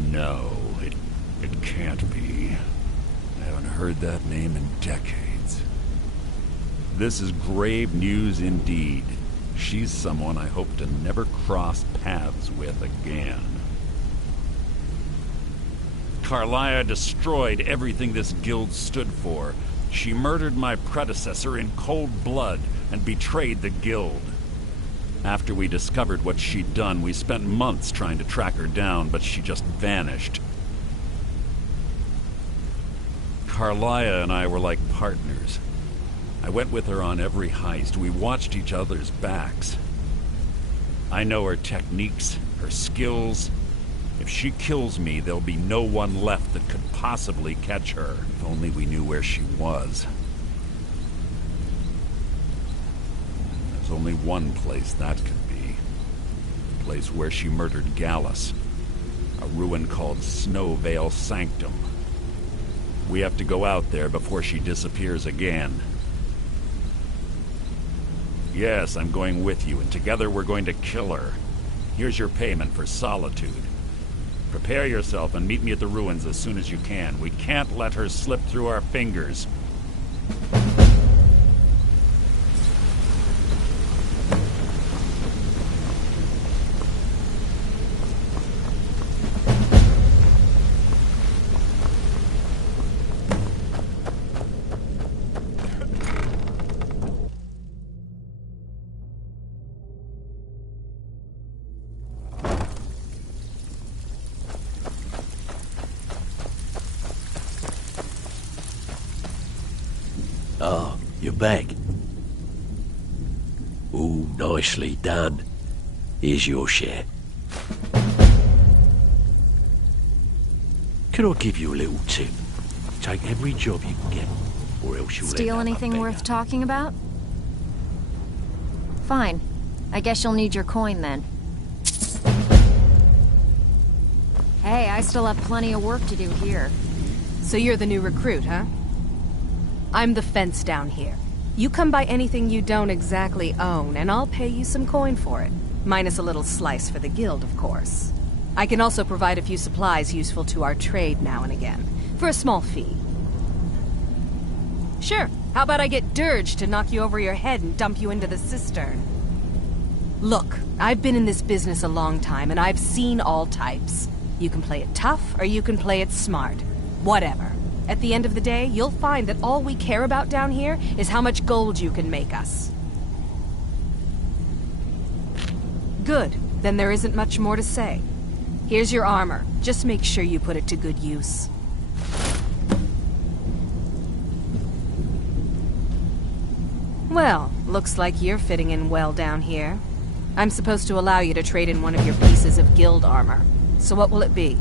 No, it can't be. I haven't heard that name in decades. This is grave news indeed. She's someone I hope to never cross paths with again. Karliah destroyed everything this guild stood for. She murdered my predecessor in cold blood and betrayed the guild. After we discovered what she'd done, we spent months trying to track her down, but she just vanished. Karliah and I were like partners. I went with her on every heist. We watched each other's backs. I know her techniques, her skills. If she kills me, there'll be no one left that could possibly catch her. If only we knew where she was. There's only one place that could be. The place where she murdered Gallus. A ruin called Snowvale Sanctum. We have to go out there before she disappears again. Yes, I'm going with you, and together we're going to kill her. Here's your payment for solitude. Prepare yourself and meet me at the ruins as soon as you can. We can't let her slip through our fingers. Ah, you're back. Ooh, nicely done. Here's your share. Can I give you a little tip? Take every job you can get, or else you'll Steal anything worth talking about? Fine. I guess you'll need your coin then. Hey, I still have plenty of work to do here. So you're the new recruit, huh? I'm the fence down here. You come by anything you don't exactly own, and I'll pay you some coin for it. Minus a little slice for the guild, of course. I can also provide a few supplies useful to our trade now and again, for a small fee. Sure, how about I get Dirge to knock you over your head and dump you into the cistern? Look, I've been in this business a long time, and I've seen all types. You can play it tough, or you can play it smart. Whatever. At the end of the day, you'll find that all we care about down here is how much gold you can make us. Good. Then there isn't much more to say. Here's your armor. Just make sure you put it to good use. Well, looks like you're fitting in well down here. I'm supposed to allow you to trade in one of your pieces of guild armor. So what will it be?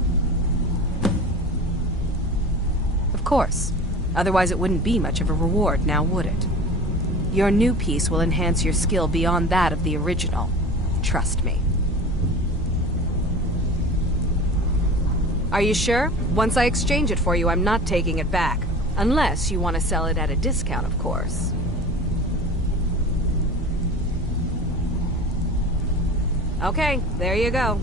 Of course. Otherwise it wouldn't be much of a reward, now would it? Your new piece will enhance your skill beyond that of the original. Trust me. Are you sure? Once I exchange it for you, I'm not taking it back. Unless you want to sell it at a discount, of course. Okay, there you go.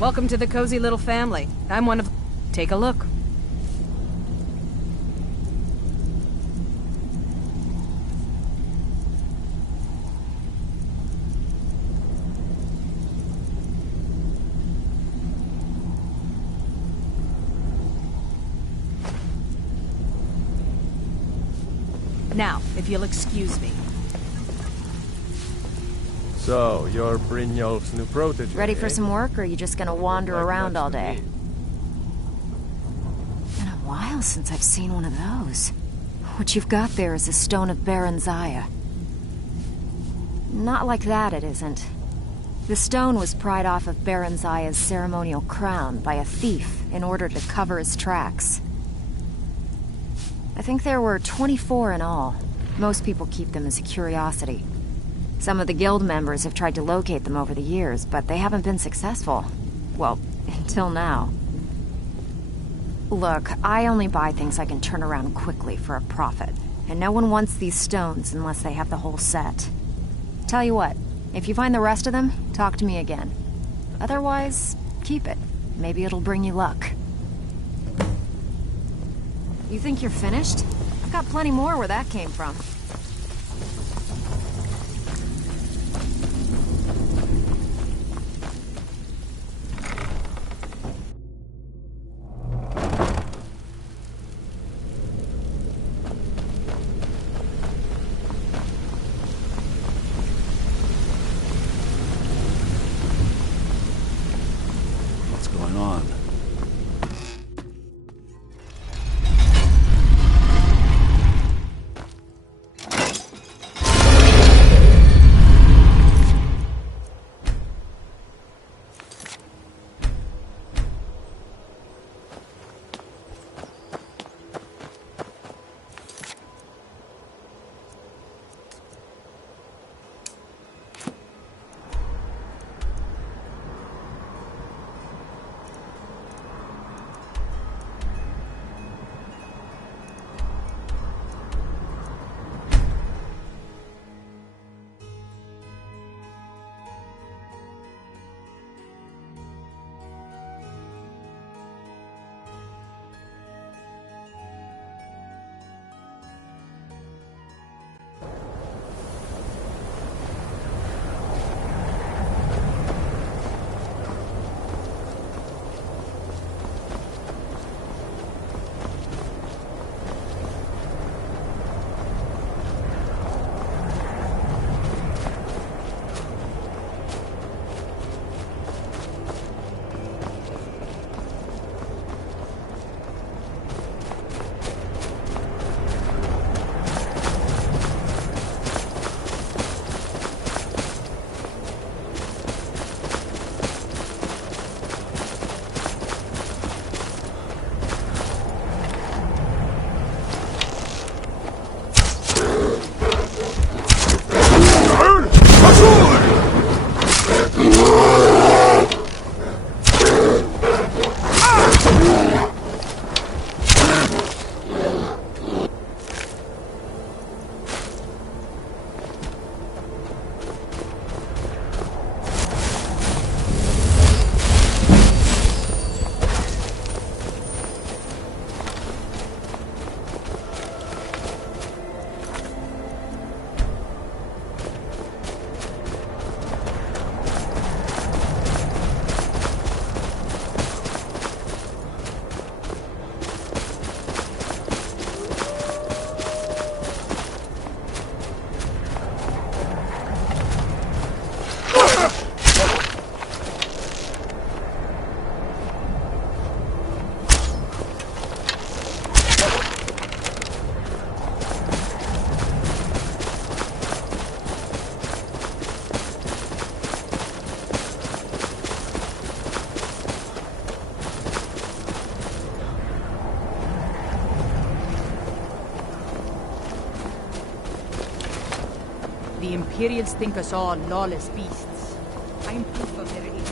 Welcome to the cozy little family. I'm one of... Take a look. Now, if you'll excuse me. So, you're Brynjolf's new protege. Ready for some work, or are you just gonna wander around all day? Been a while since I've seen one of those. What you've got there is a stone of Baron Zaya. Not like that, it isn't. The stone was pried off of Baron Zaya's ceremonial crown by a thief in order to cover his tracks. I think there were 24 in all. Most people keep them as a curiosity. Some of the guild members have tried to locate them over the years, but they haven't been successful. Well, until now. Look, I only buy things I can turn around quickly for a profit, and no one wants these stones unless they have the whole set. Tell you what, if you find the rest of them, talk to me again. Otherwise, keep it. Maybe it'll bring you luck. You think you're finished? I've got plenty more where that came from. What's going on? The Imperials think us all lawless beasts. I'm proof of their ignorance.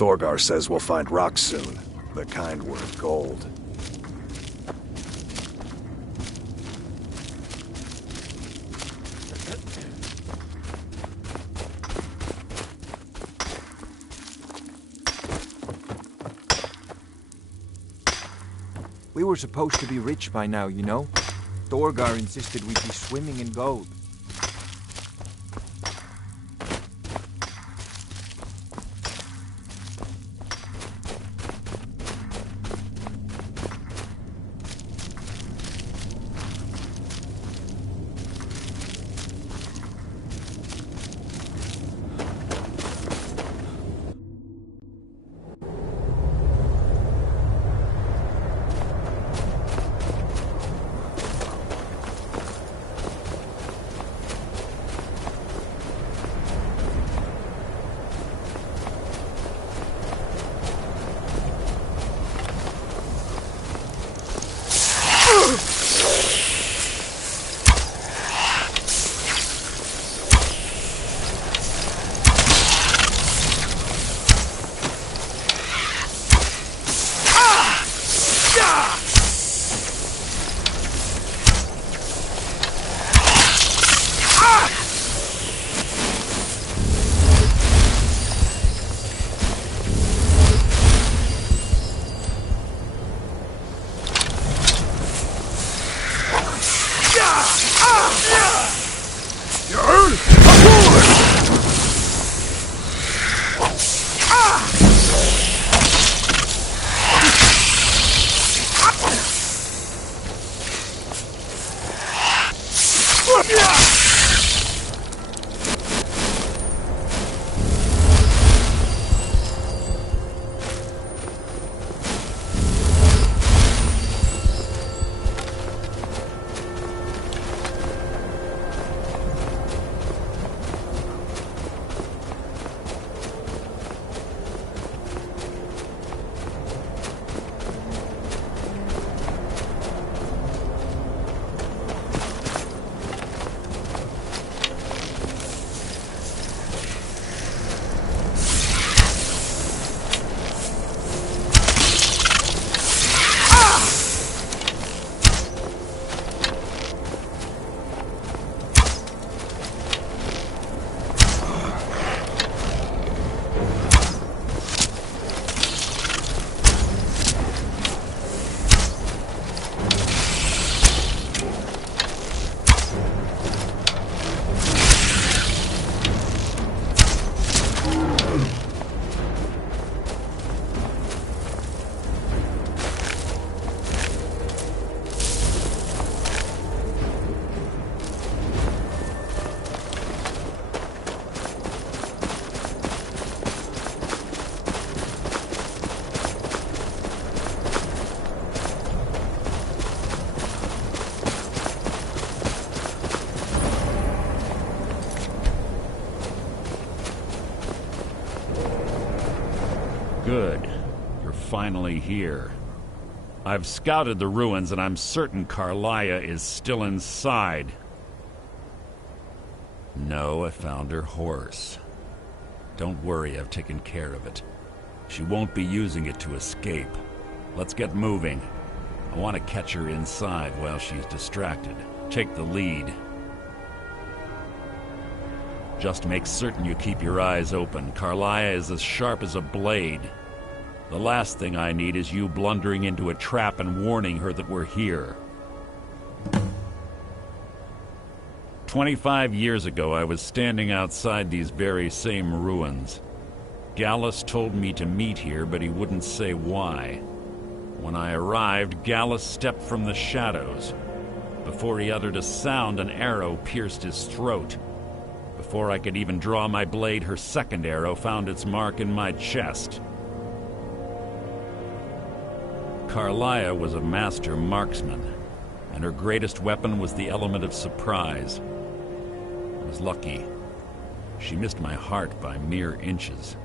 Thorgar says we'll find rocks soon. The kind worth gold. We were supposed to be rich by now, you know? Thorgar insisted we'd be swimming in gold. Good. You're finally here. I've scouted the ruins and I'm certain Karliah is still inside. No, I found her horse. Don't worry, I've taken care of it. She won't be using it to escape. Let's get moving. I want to catch her inside while she's distracted. Take the lead. Just make certain you keep your eyes open. Karliah is as sharp as a blade. The last thing I need is you blundering into a trap and warning her that we're here. 25 years ago, I was standing outside these very same ruins. Gallus told me to meet here, but he wouldn't say why. When I arrived, Gallus stepped from the shadows. Before he uttered a sound, an arrow pierced his throat. Before I could even draw my blade, her second arrow found its mark in my chest. Karliah was a master marksman, and her greatest weapon was the element of surprise. I was lucky. She missed my heart by mere inches.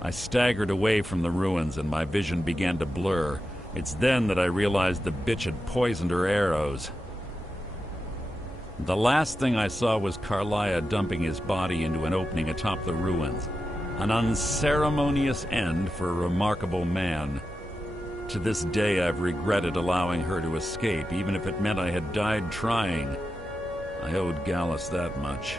I staggered away from the ruins and my vision began to blur. It's then that I realized the bitch had poisoned her arrows. The last thing I saw was Karliah dumping his body into an opening atop the ruins. An unceremonious end for a remarkable man. To this day, I've regretted allowing her to escape, even if it meant I had died trying. I owed Gallus that much.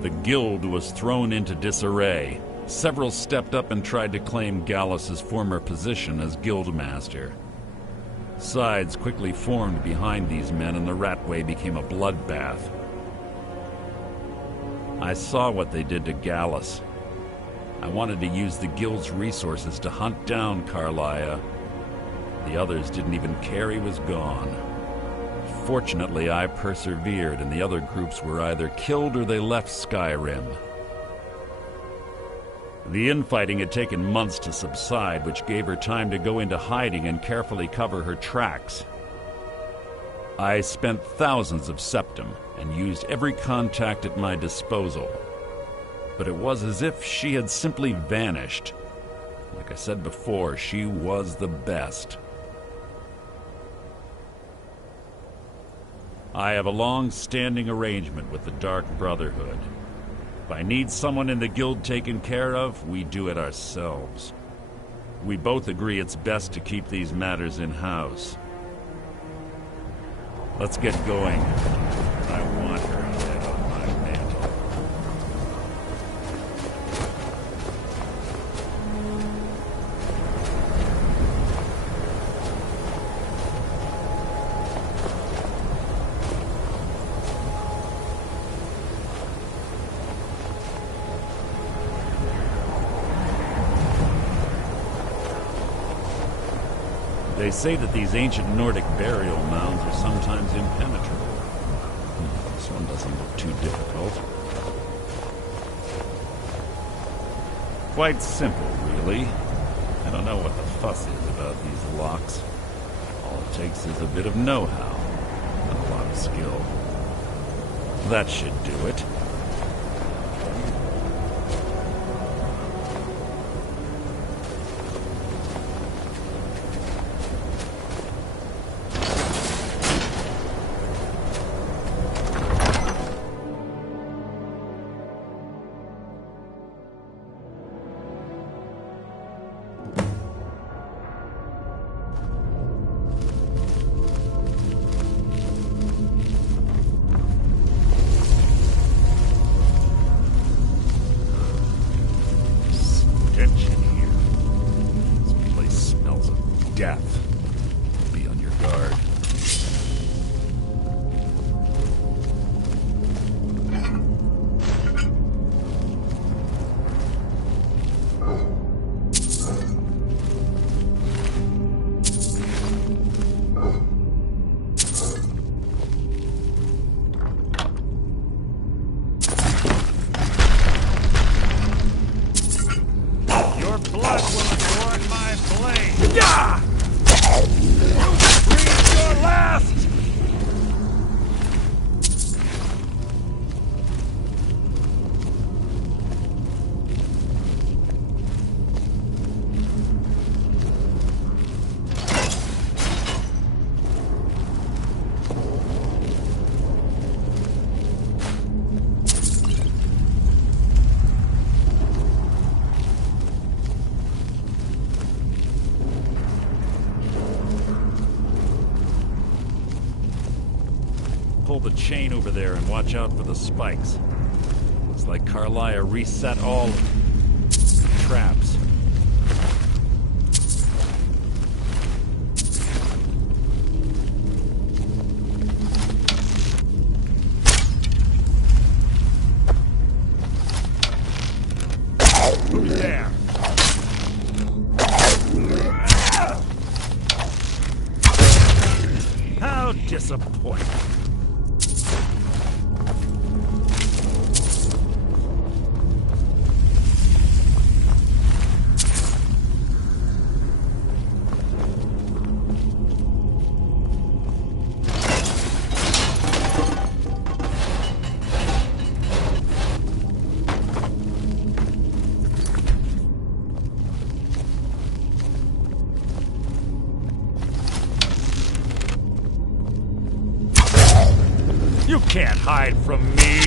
The guild was thrown into disarray. Several stepped up and tried to claim Gallus's former position as guildmaster. Sides quickly formed behind these men, and the Ratway became a bloodbath. I saw what they did to Gallus. I wanted to use the guild's resources to hunt down Carlia. The others didn't even care he was gone. Fortunately, I persevered, and the other groups were either killed or they left Skyrim. The infighting had taken months to subside, which gave her time to go into hiding and carefully cover her tracks. I spent thousands of septum and used every contact at my disposal. But it was as if she had simply vanished. Like I said before, she was the best. I have a long-standing arrangement with the Dark Brotherhood. If I need someone in the guild taken care of, we do it ourselves. We both agree it's best to keep these matters in-house. Let's get going. I want her head on my mantle. They say that these ancient Nordic burial mounds are sometimes impenetrable. This one doesn't look too difficult. Quite simple, really. I don't know what the fuss is about these locks. All it takes is a bit of know-how and a lot of skill. That should do it. Death. Be on your guard. Your blood will adorn my blade. Yeah! Breathe your last! Pull the chain over there and watch out for the spikes. Looks like Carlia reset all the traps. There. How disappointing. can't hide from me.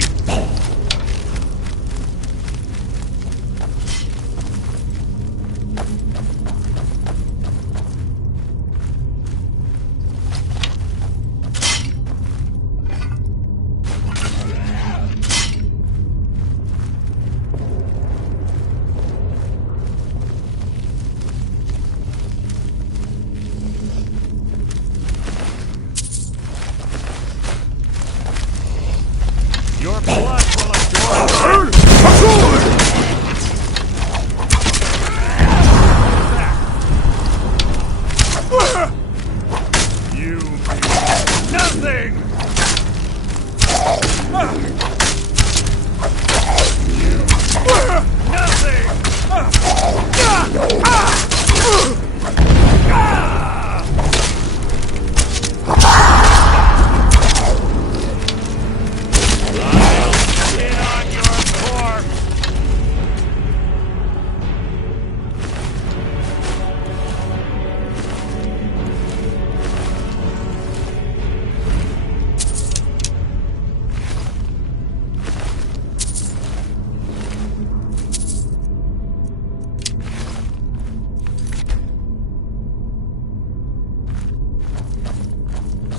Your blood will adorn you mean nothing!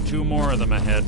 Two more of them ahead.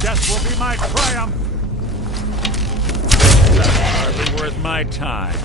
Death will be my triumph! That's hardly worth my time.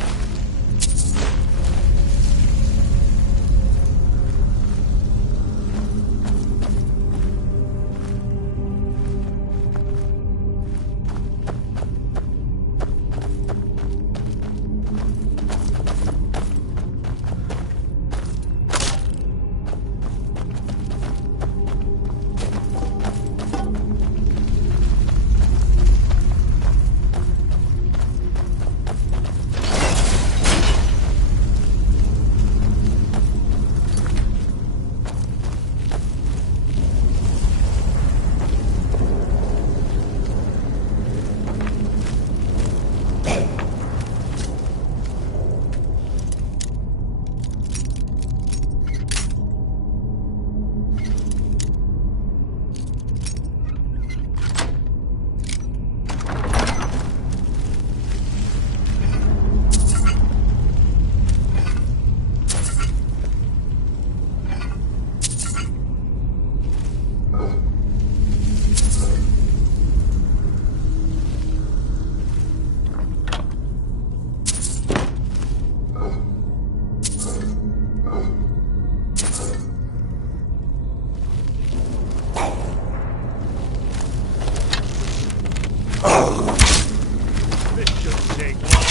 This shouldn't take long.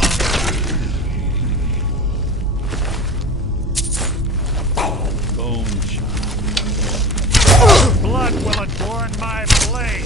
Bone chop. Blood will adorn my blade.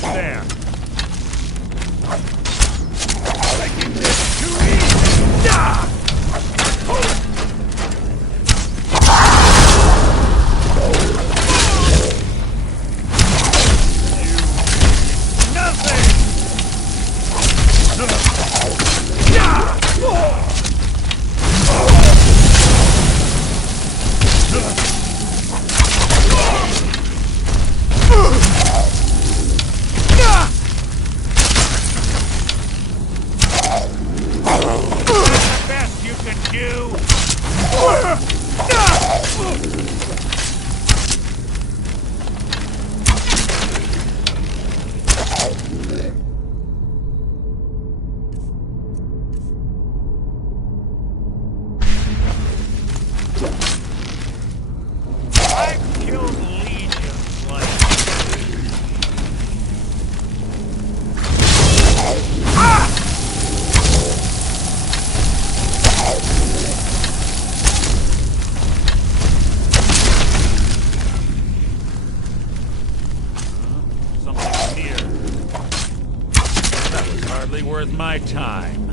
Who's there? Making this too easy! Ah! Worth my time.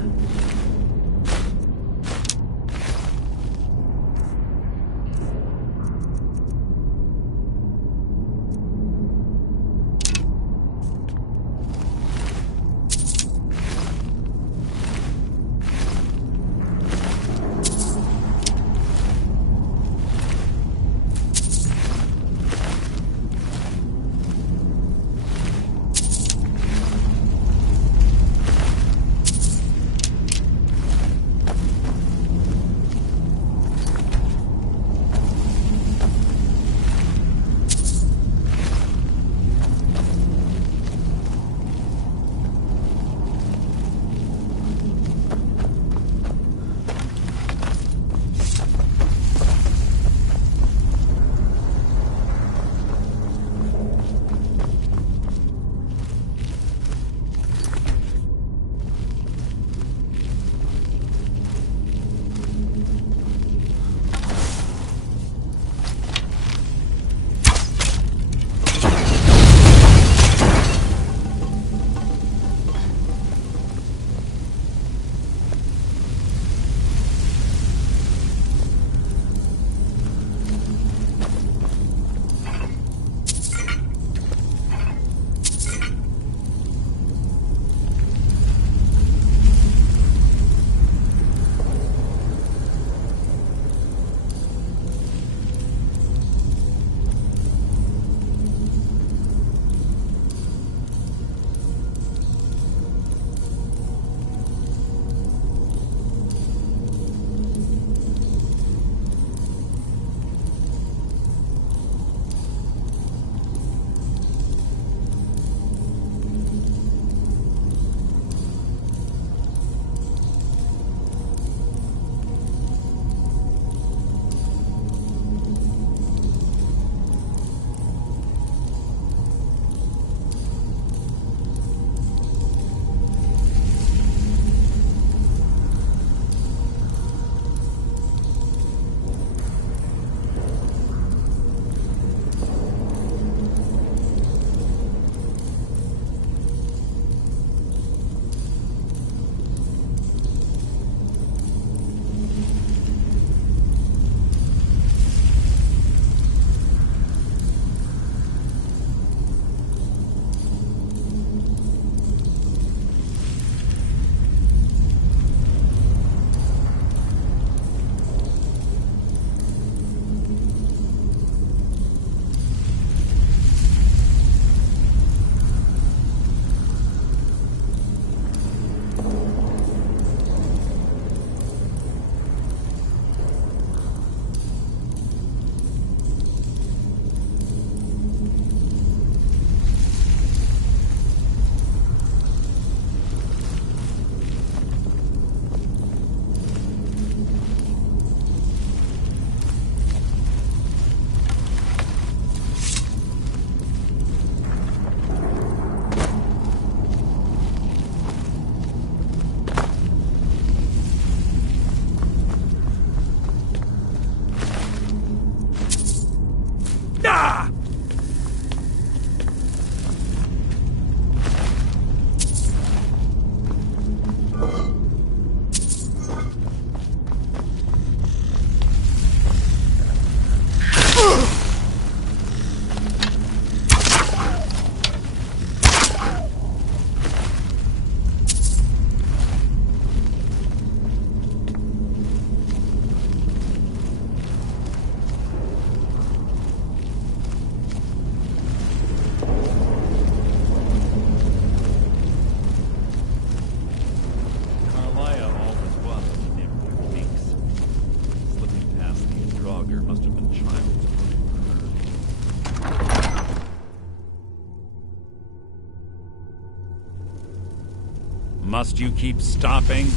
Must you keep stopping?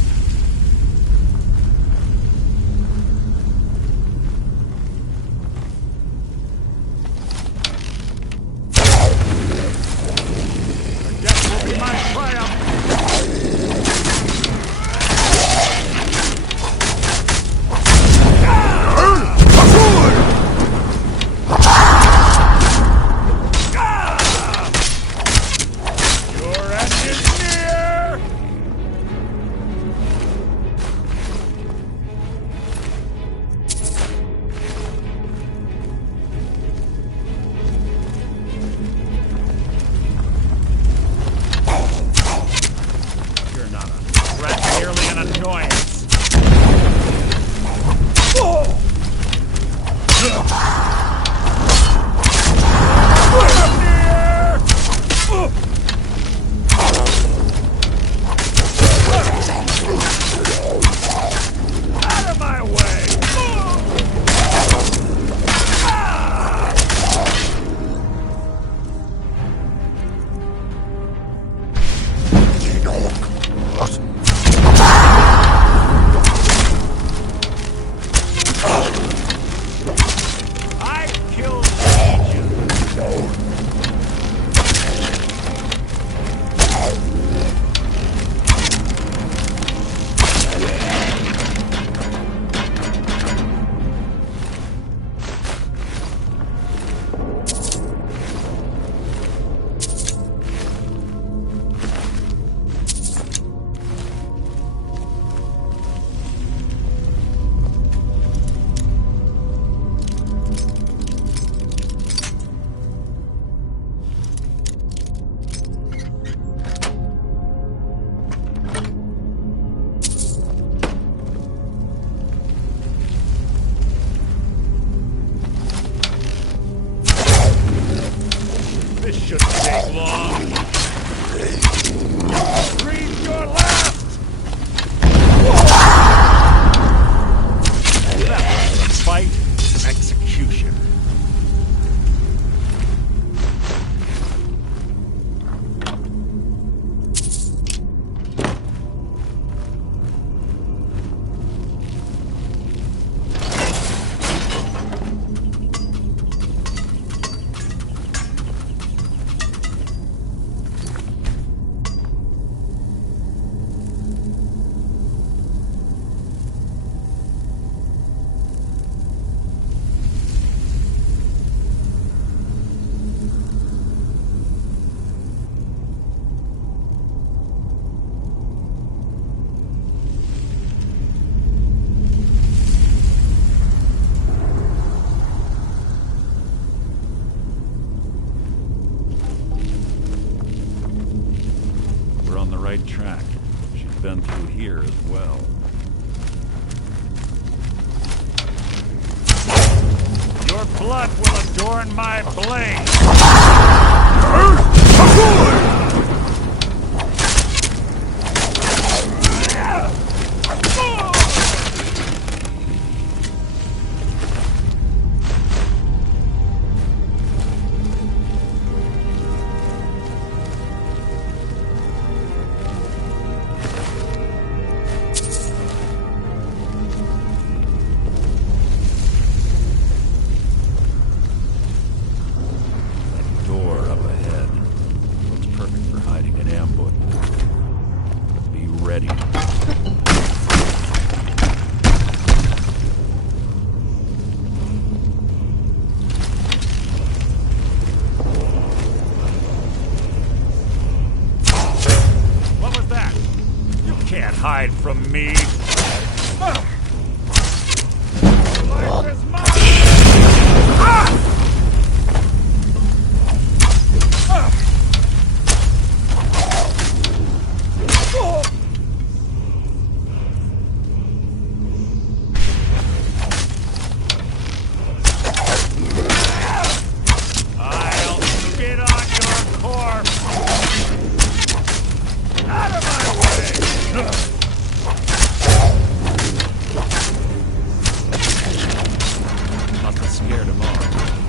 Death will be my triumph! Your end is near! You're not a threat, merely an annoyance. Out of my way! I killed This shouldn't take long. Breathe your last! That was a fight, execution. We're on the right track. She's been through here as well. Your blood will adorn my blade! Door up ahead. Looks perfect for hiding an ambush. Be ready. What was that? You can't hide from me. Life is mine! Ah! I'll spit on your corpse! Out of my way! Must have scared him off.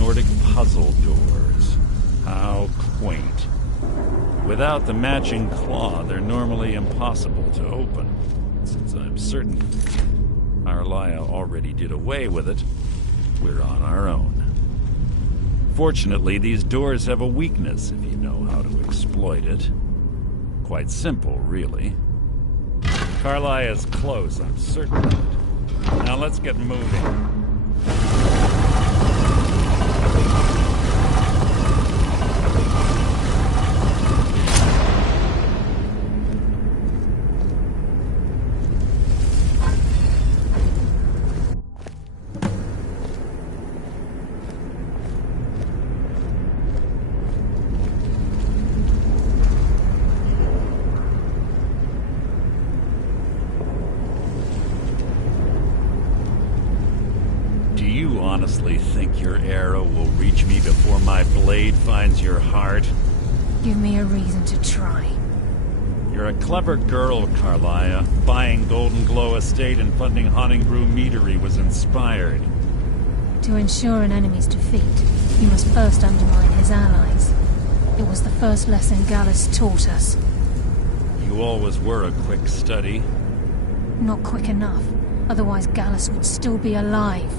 Nordic puzzle doors. How quaint. Without the matching claw, they're normally impossible to open. Since I'm certain Arlia already did away with it, we're on our own. Fortunately, these doors have a weakness if you know how to exploit it. Quite simple, really. Carlia's close, I'm certain of it. Now let's get moving. Honestly think your arrow will reach me before my blade finds your heart? Give me a reason to try. You're a clever girl, Carlia. Buying Golden Glow Estate and funding Haunting Brew Meadery was inspired. To ensure an enemy's defeat, you must first undermine his allies. It was the first lesson Gallus taught us. You always were a quick study. Not quick enough. Otherwise Gallus would still be alive.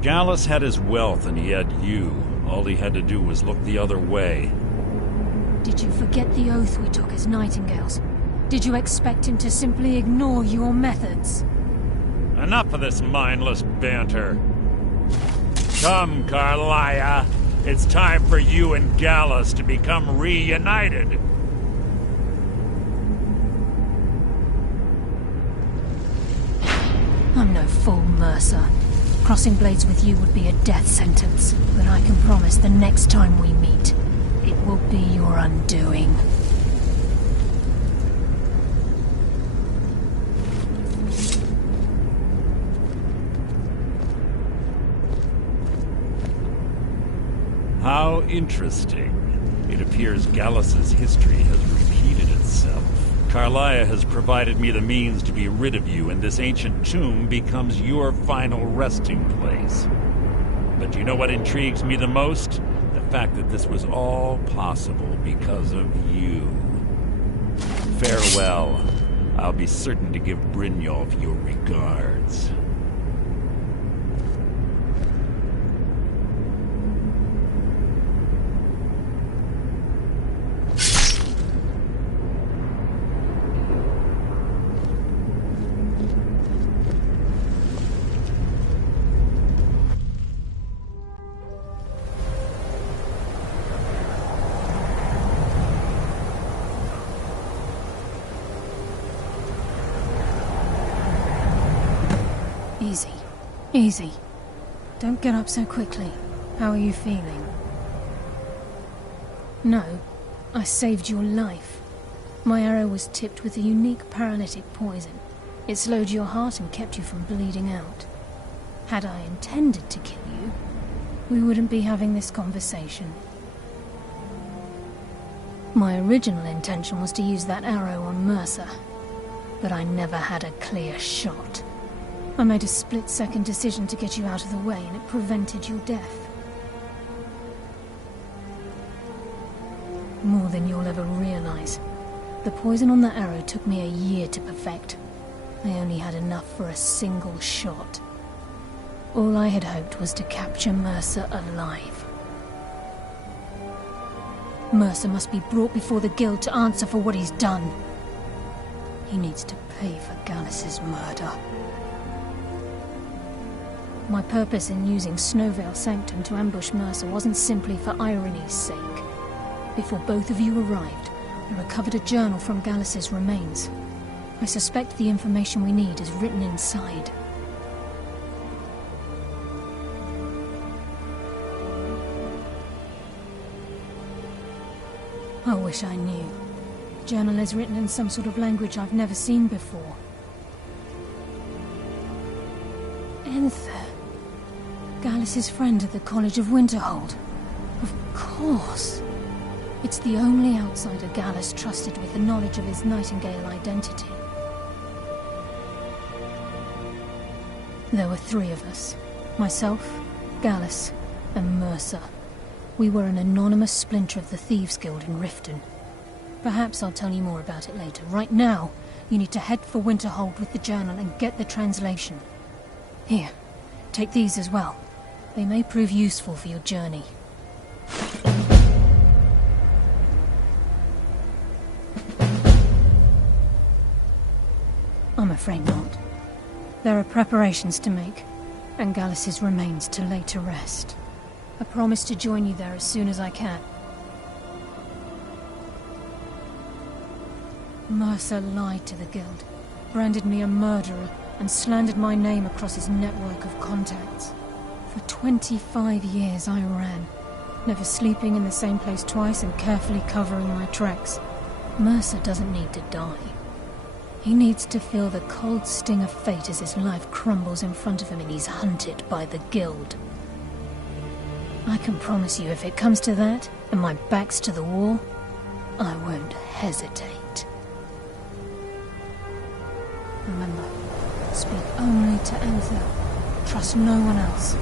Gallus had his wealth and he had you. All he had to do was look the other way. Did you forget the oath we took as Nightingales? Did you expect him to simply ignore your methods? Enough of this mindless banter. Come, Carlia. It's time for you and Gallus to become reunited. I'm no fool, Mercer. Crossing blades with you would be a death sentence, but I can promise the next time we meet, it will be your undoing. How interesting. It appears Gallus's history has repeated itself. Carlia has provided me the means to be rid of you, and this ancient tomb becomes your final resting place. But you know what intrigues me the most? The fact that this was all possible because of you. Farewell. I'll be certain to give Brynjolf your regards. Easy. Easy. Don't get up so quickly. How are you feeling? No. I saved your life. My arrow was tipped with a unique paralytic poison. It slowed your heart and kept you from bleeding out. Had I intended to kill you, we wouldn't be having this conversation. My original intention was to use that arrow on Mercer, but I never had a clear shot. I made a split-second decision to get you out of the way, and it prevented your death. More than you'll ever realize. The poison on that arrow took me a year to perfect. I only had enough for a single shot. All I had hoped was to capture Mercer alive. Mercer must be brought before the Guild to answer for what he's done. He needs to pay for Gallus's murder. My purpose in using Snowvale Sanctum to ambush Mercer wasn't simply for irony's sake. Before both of you arrived, I recovered a journal from Gallus's remains. I suspect the information we need is written inside. I wish I knew. The journal is written in some sort of language I've never seen before. Enther. Gallus's friend at the College of Winterhold. Of course. It's the only outsider Gallus trusted with the knowledge of his Nightingale identity. There were 3 of us. Myself, Gallus, and Mercer. We were an anonymous splinter of the Thieves Guild in Riften. Perhaps I'll tell you more about it later. Right now, you need to head for Winterhold with the journal and get the translation. Here, take these as well. They may prove useful for your journey. I'm afraid not. There are preparations to make, and Gallus' remains to lay to rest. I promise to join you there as soon as I can. Mercer lied to the Guild, branded me a murderer, and slandered my name across his network of contacts. For 25 years I ran, never sleeping in the same place twice and carefully covering my tracks. Mercer doesn't need to die. He needs to feel the cold sting of fate as his life crumbles in front of him and he's hunted by the Guild. I can promise you if it comes to that, and my back's to the wall, I won't hesitate. Remember, speak only to Anther. Trust no one else.